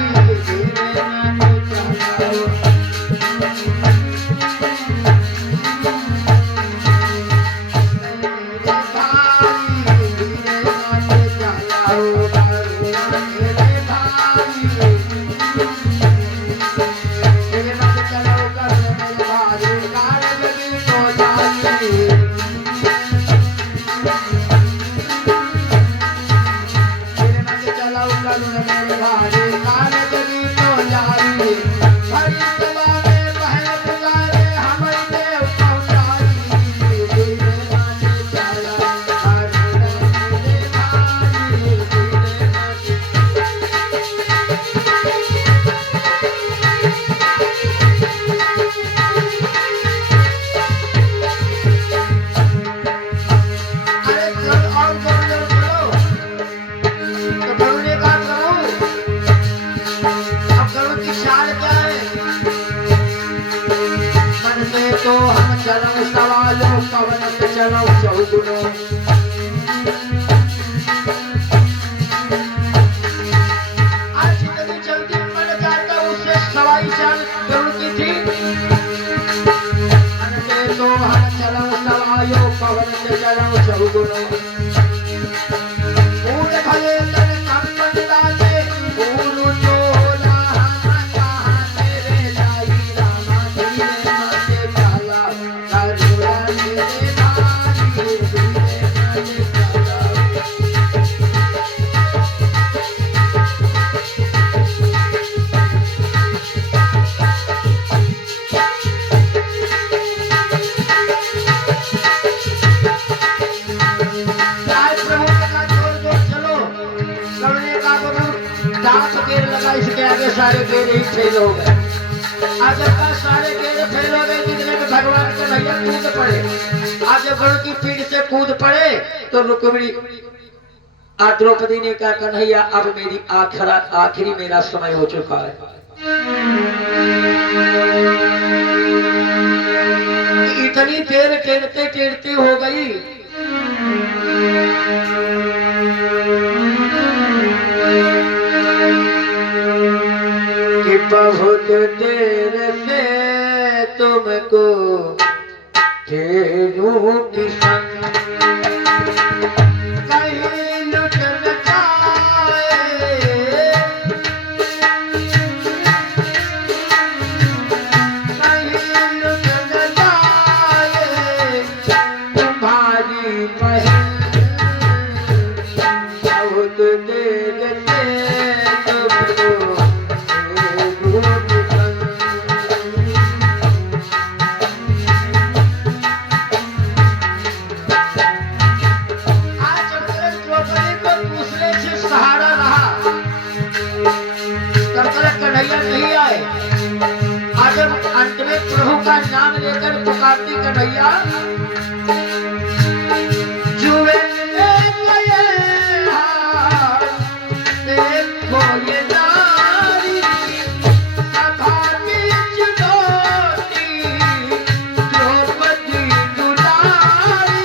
पवन से चलो चहुगुनो सारे गेर ही फेल हो गए। अगर का सारे गेर फेल हो गए जितने में भगवान के भैया कूद पड़े, आगे गुरु की पीठ से कूद पड़े तो रुक्मिणी द्रौपदी ने कहा कन्हैया अब मेरी आखिरी मेरा समय हो चुका है। इतनी देर टेरते टेरते हो गई कि बहुत देर से तुमको फेरूं की संग कहीं लुट न जाए, कहीं लुट न जाए तुम्हारी महल। बहुत देर से तुमको फेरूं की संग। कन्हैया नहीं आए। आज अंत में प्रभु का नाम लेकर पुकारती कन्हैया जुए देखो ये नारी सभा बीच डोली द्रौपदी दुलारी।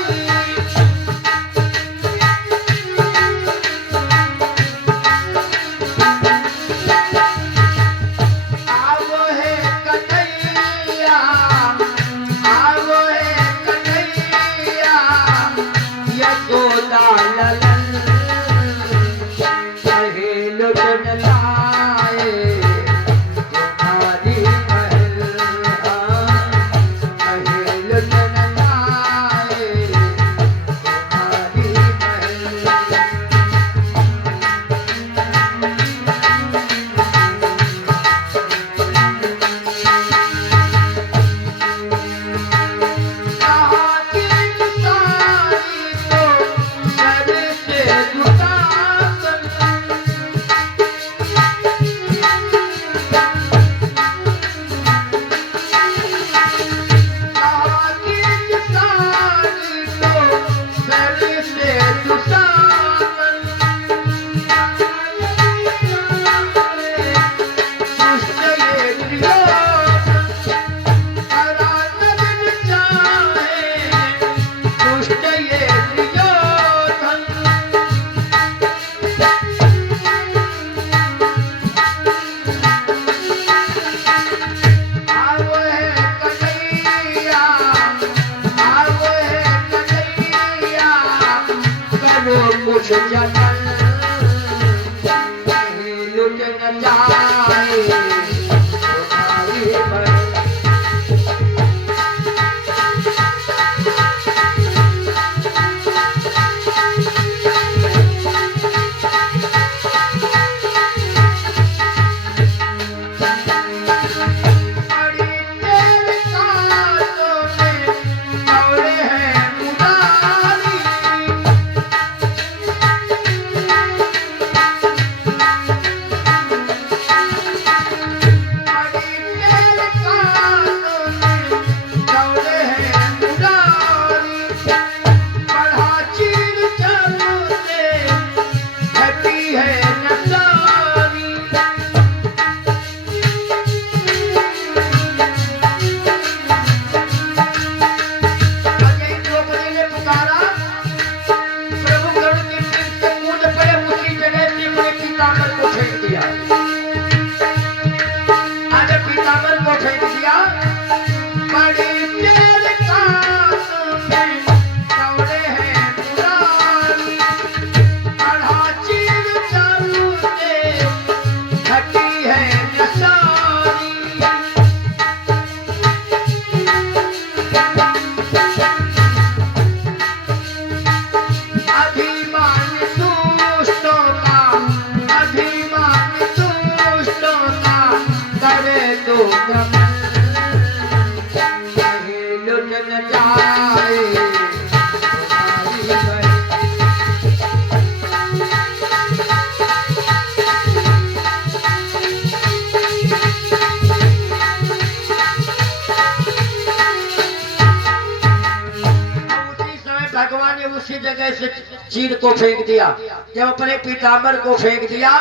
उसी जगह से चीर को फेंक दिया। जब अपने पीताम्बर को फेंक दिया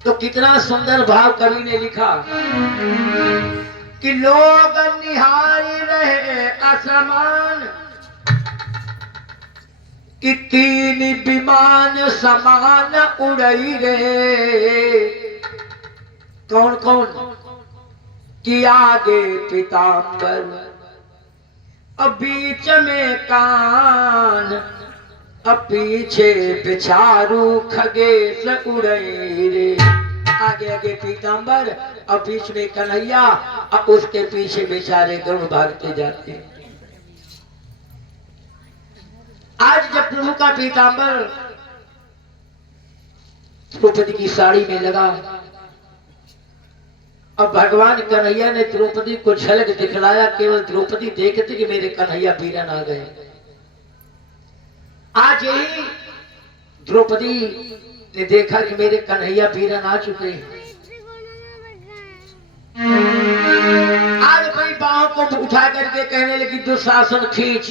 तो कितना सुंदर भाव कवि ने लिखा कि लोग निहारी रहे असमान कि तीन विमान समान उड़ई रे। कौन कौन कि आगे पीताम्बर अब बीच में कान अब पीछे बिचारू खगेश उड़ई रे। आगे आगे पीताम्बर अब बीच में कन्हैया अब उसके पीछे बेचारे गरुड़ भागते जाते। आज जब प्रभु का पीताम्बर द्रौपदी की साड़ी में लगा, अब भगवान कन्हैया ने द्रौपदी को झलक दिखलाया। केवल द्रौपदी देखती कि मेरे कन्हैया वीरन आ गए। आज यही द्रौपदी ने देखा कि मेरे कन्हैया वीरन आ चुके हैं। आज अपनी बाहों को उठा करके कहने लगी दुशासन खींच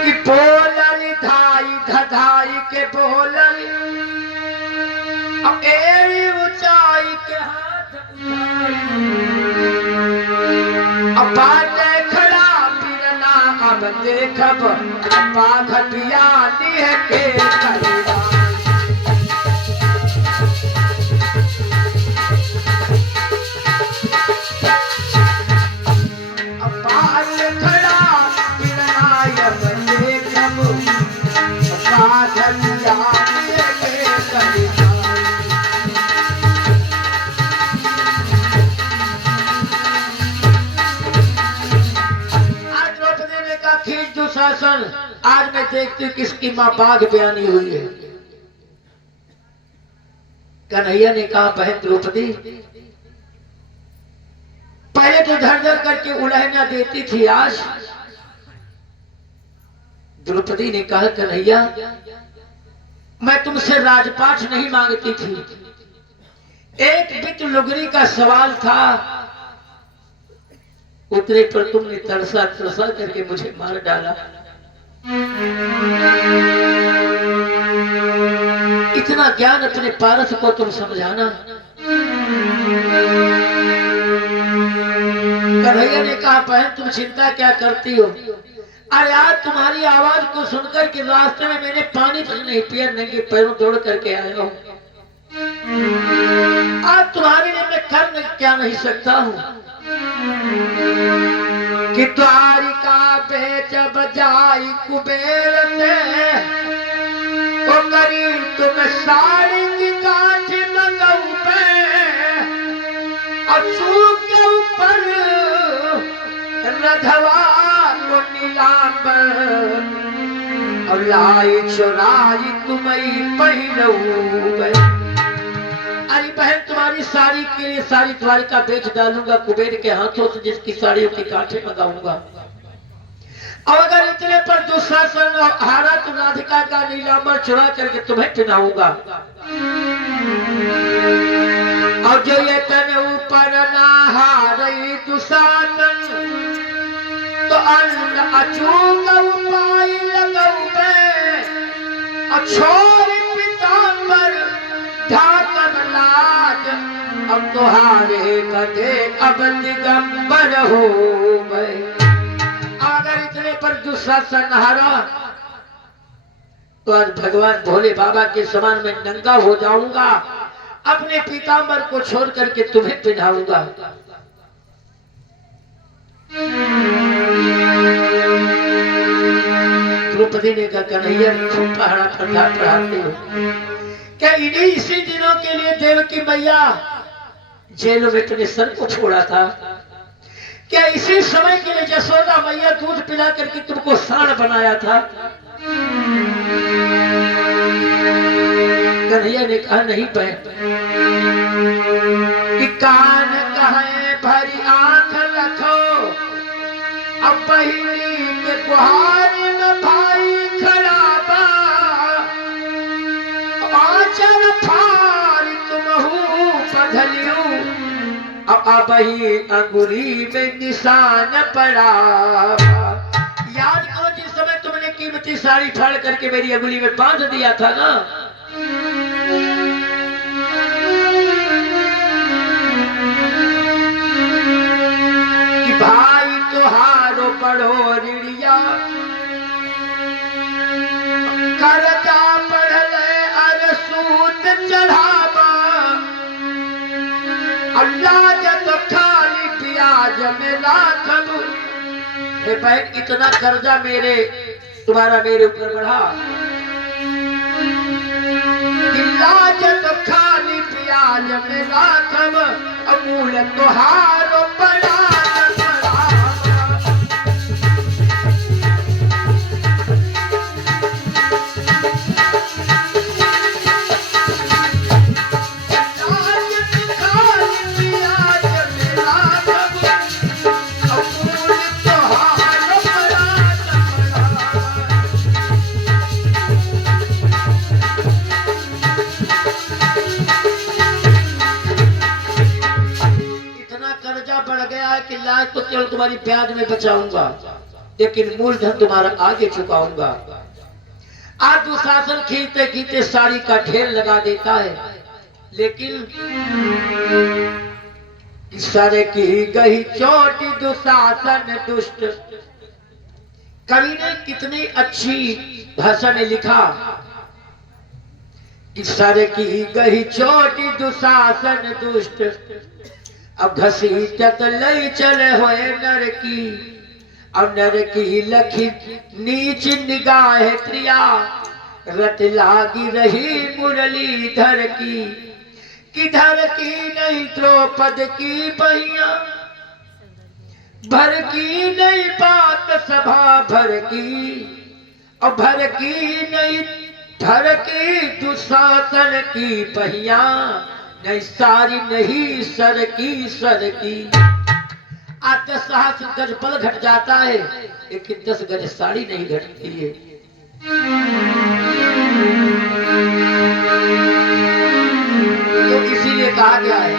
कि बोलन धाई धधाई के बोलन अब एड़ी ऊंचाई के हाथ अब बाटे खड़ा बिरना अब देखब बाघटिया लिह के करेगा। अब बाटे खड़ा बिरना अब देखब बाघटिया लिह के करेगा। दुशासन आज मैं देखती हूँ किसकी मां बाघ बयानी हुई है। कन्हैया ने कहा बहन द्रौपदी पहले तो धर धर करके उलहना देती थी, आज द्रौपदी ने कहा कन्हैया मैं तुमसे राजपाट नहीं मांगती थी, एक बिट लुगरी का सवाल था, उतरे पर तुमने तरसा तरसा करके मुझे मार डाला। इतना ज्ञान अपने पारस को तुम समझाना। कन्हैया ने कहा बहन तुम चिंता क्या करती हो, अरे आज तुम्हारी आवाज को सुनकर के रास्ते में मैंने पानी तक नहीं पिया, नंगे पैरों दौड़ करके आया हूं। आज तुम्हारे लिए मैं कर क्या नहीं सकता हूं कि द्वारिका बेच बजाई कुबेर ने ओ करी तुम साड़ी की गांठ लगाऊ पे अचू के ऊपर रधवा को नीलाम और लाई चुराई तुम्हें पहलू। अरे बहन तुम्हारी साड़ी के लिए सारी द्वारिका बेच डालूंगा कुबेर के हाथों से, जिसकी साड़ियों की कांठें लगाऊंगा। और अगर इतने पर दुशासन हारा तो राधिका का नीलांबर चुरा करके तुम्हें पहनाऊंगा। और जो ये तन ऊपर ना हारी दुशासन तो अन्न अचूक उपाय लगाऊ और छोड़ पीताम्बर ढाकन लाज अब तुहारे कदे अब दिगंबर हो गए। अगर इतने पर दुशासन हारा तो आज भगवान भोले बाबा के समान में नंगा हो जाऊंगा, अपने पीताम्बर को छोड़ करके तुम्हें पहनाऊंगा। द्रौपदी ने कहा कन्हैया खूब पहाड़ा पढ़ाते हो क्या? इन्हीं इसी दिनों के लिए देवकी मैया जेल में अपने सर को छोड़ा था क्या? इसी समय के लिए यशोदा मैया दूध पिला करके तुमको साण बनाया था? कन्हैया ने कहा नहीं बहन, कि कान कहे भरी आंख रखो अब बहिनी के गुहारी में भाई खड़ा बा आचर फारी तुम पधलियो अब ही अंगुली में निशान पड़ा। याद करो जिस समय तुमने कीमती साड़ी फाड़ करके मेरी अंगुली में बांध दिया था ना, कि भाई तुहारो पढ़ो रिड़िया करजा पढ़ ले अर सूत चढ़ावा, अल्लाह जब खाली प्याज में लाखब। हे बहन इतना कर्जा तुम्हारा मेरे ऊपर बढ़ा, जब खाली प्याज में लाखब, अमूल तुहारो पड़ा। कि लाज तो केवल तुम्हारी ब्याज में बचाऊंगा, लेकिन मूलधन तुम्हारा आगे चुकाऊंगा। आज दुशासन खींचते खींचते साड़ी का ढेर लगा देता है, लेकिन सर की गई चोटी दुशासन दुष्ट। कवि ने कितनी अच्छी भाषा में लिखा कि सर की गई चोटी दुशासन दुष्ट, अब घसीटत लई चले हुए नर की, अब नर की लखी नीच निगाह प्रिया, रट लागी रही मुरलीधर की, किधर की नहीं द्रौपद की बहिया, भर की नहीं बात सभा भर की, और भर की नहीं धर की दुशासन की पहिया, नहीं सारी नहीं सर की। आज 10 गज बल घट जाता है, लेकिन 10 गज साड़ी नहीं घटती है। तो इसीलिए कहा गया है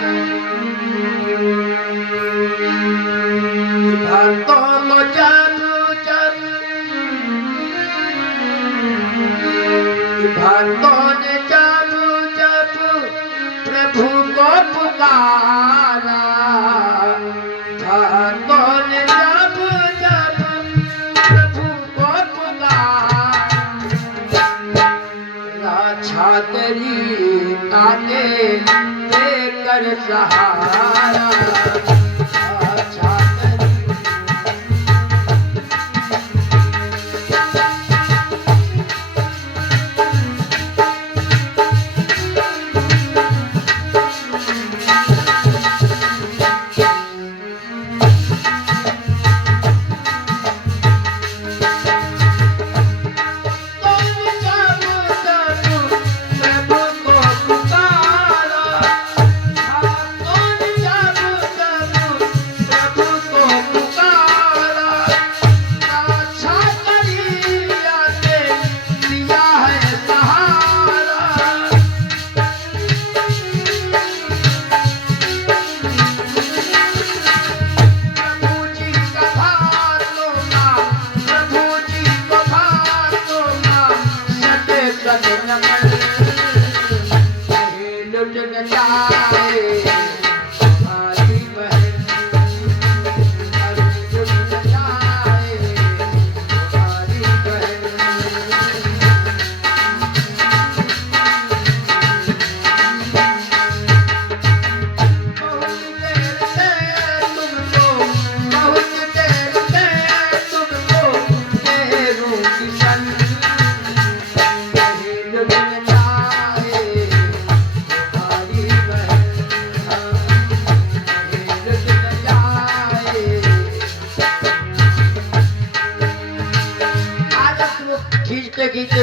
भक्तों को जब भक्तों ने जब प्रभु को पुकारा, भक्तों ने जब प्रभु को पुकारा, रक्षा तेरी आगे देकर सहारा।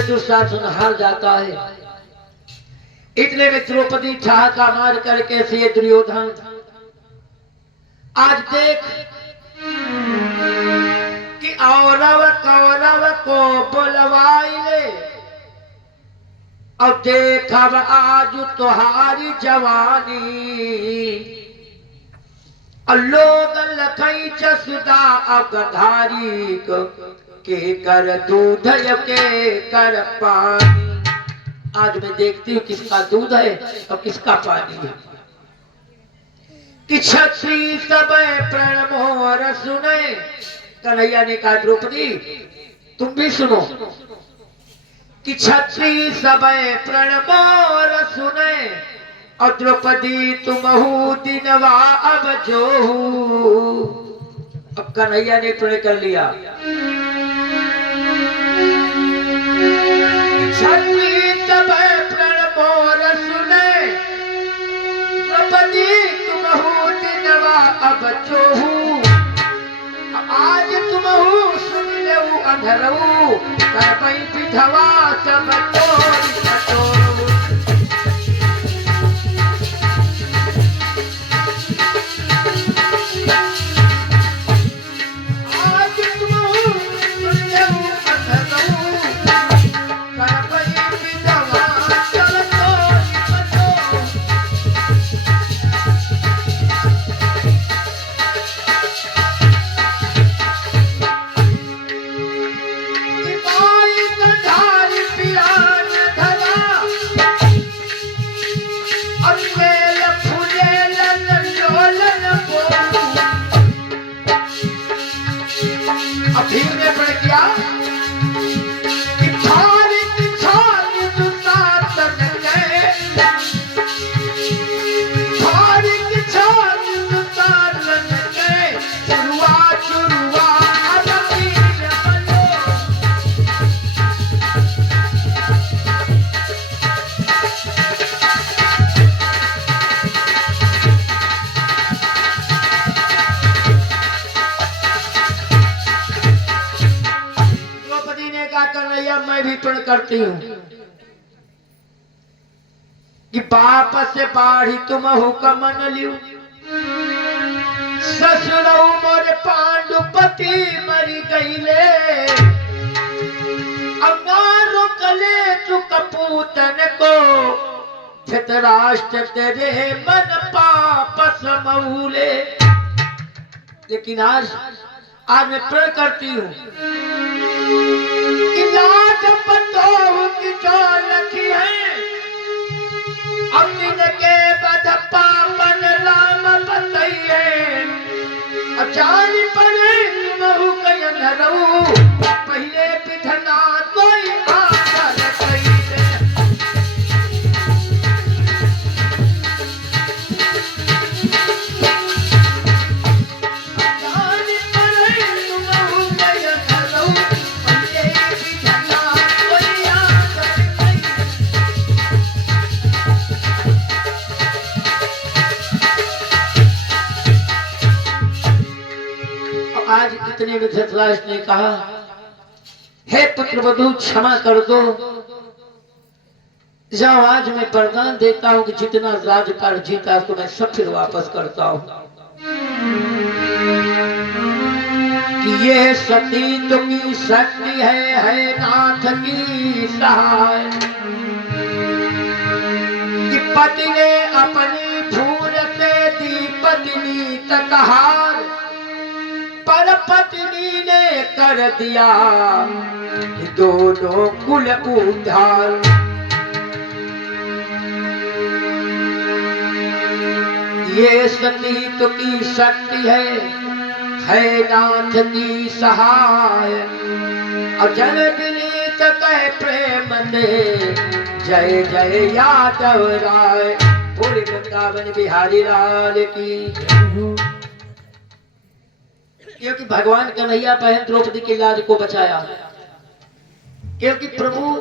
दुशासन हार जाता है। इतने में द्रौपदी ठहाका मार करके से दुर्योधन, आज देख कि औरव कौरव को बुलवाई ले, अब देखब आज तुहारी जवानी, लोग लखई चसदा अगधारी के कर दूध के कर पानी। आज मैं देखती हूँ किसका दूध है और किसका पानी है। कि छत्री सब प्रण मोर सुने, कन्हैया ने कहा द्रौपदी तुम भी सुनो। कि छत्री सब प्रण मोर सुने, और द्रौपदी तुमहु दिनवा अब जोहू। अब कन्हैया ने प्रण कर लिया। छत्री सब प्रण मोर सुने, द्रौपदी तुमहु दिनवा अब जोहू। आज तुमहु सुन लेऊ अंधरऊ, करबई विधवा सब तोरी कटोरू। मैं भी प्रण करती हूँ कि बाप से बाढ़ी तुम हुक्म न लियो। ससुरऊ मोरे पांडुपति मरी गईले, अंगारों कले तू कपूतन को, धृतराष्ट्र तेरे मन पाप समूले। लेकिन आज मैं प्रण करती हूँ कि लाज पतोह की जो लखी है, अमिन के बद पापन राम बतई है। अचार पड़े तुमहु कयन रहू, पहले विधना कोई आदर कईले। आज इतने में धृतराष्ट्र ने कहा, हे पुत्रवधू क्षमा कर दो, जाओ आज मैं वरदान देता हूं कि जितना राजकाल जीता तो मैं सब फिर वापस करता हूं। कि ये सती तो की शक्ति है नाथ की सहाय। कि पति ने अपनी भूल से दी पत्नी तकहार, पर पत्नी ने कर दिया दोनों कुल उद्धार। ये सती तो की शक्ति है नाथ की सहाय। और जन विनीत कह प्रेम दे, जय जय यादव राय। पूरे वृंदावन बिहारी लाल की। क्योंकि भगवान कन्हैया बहन द्रौपदी की लाज को बचाया, क्योंकि प्रभु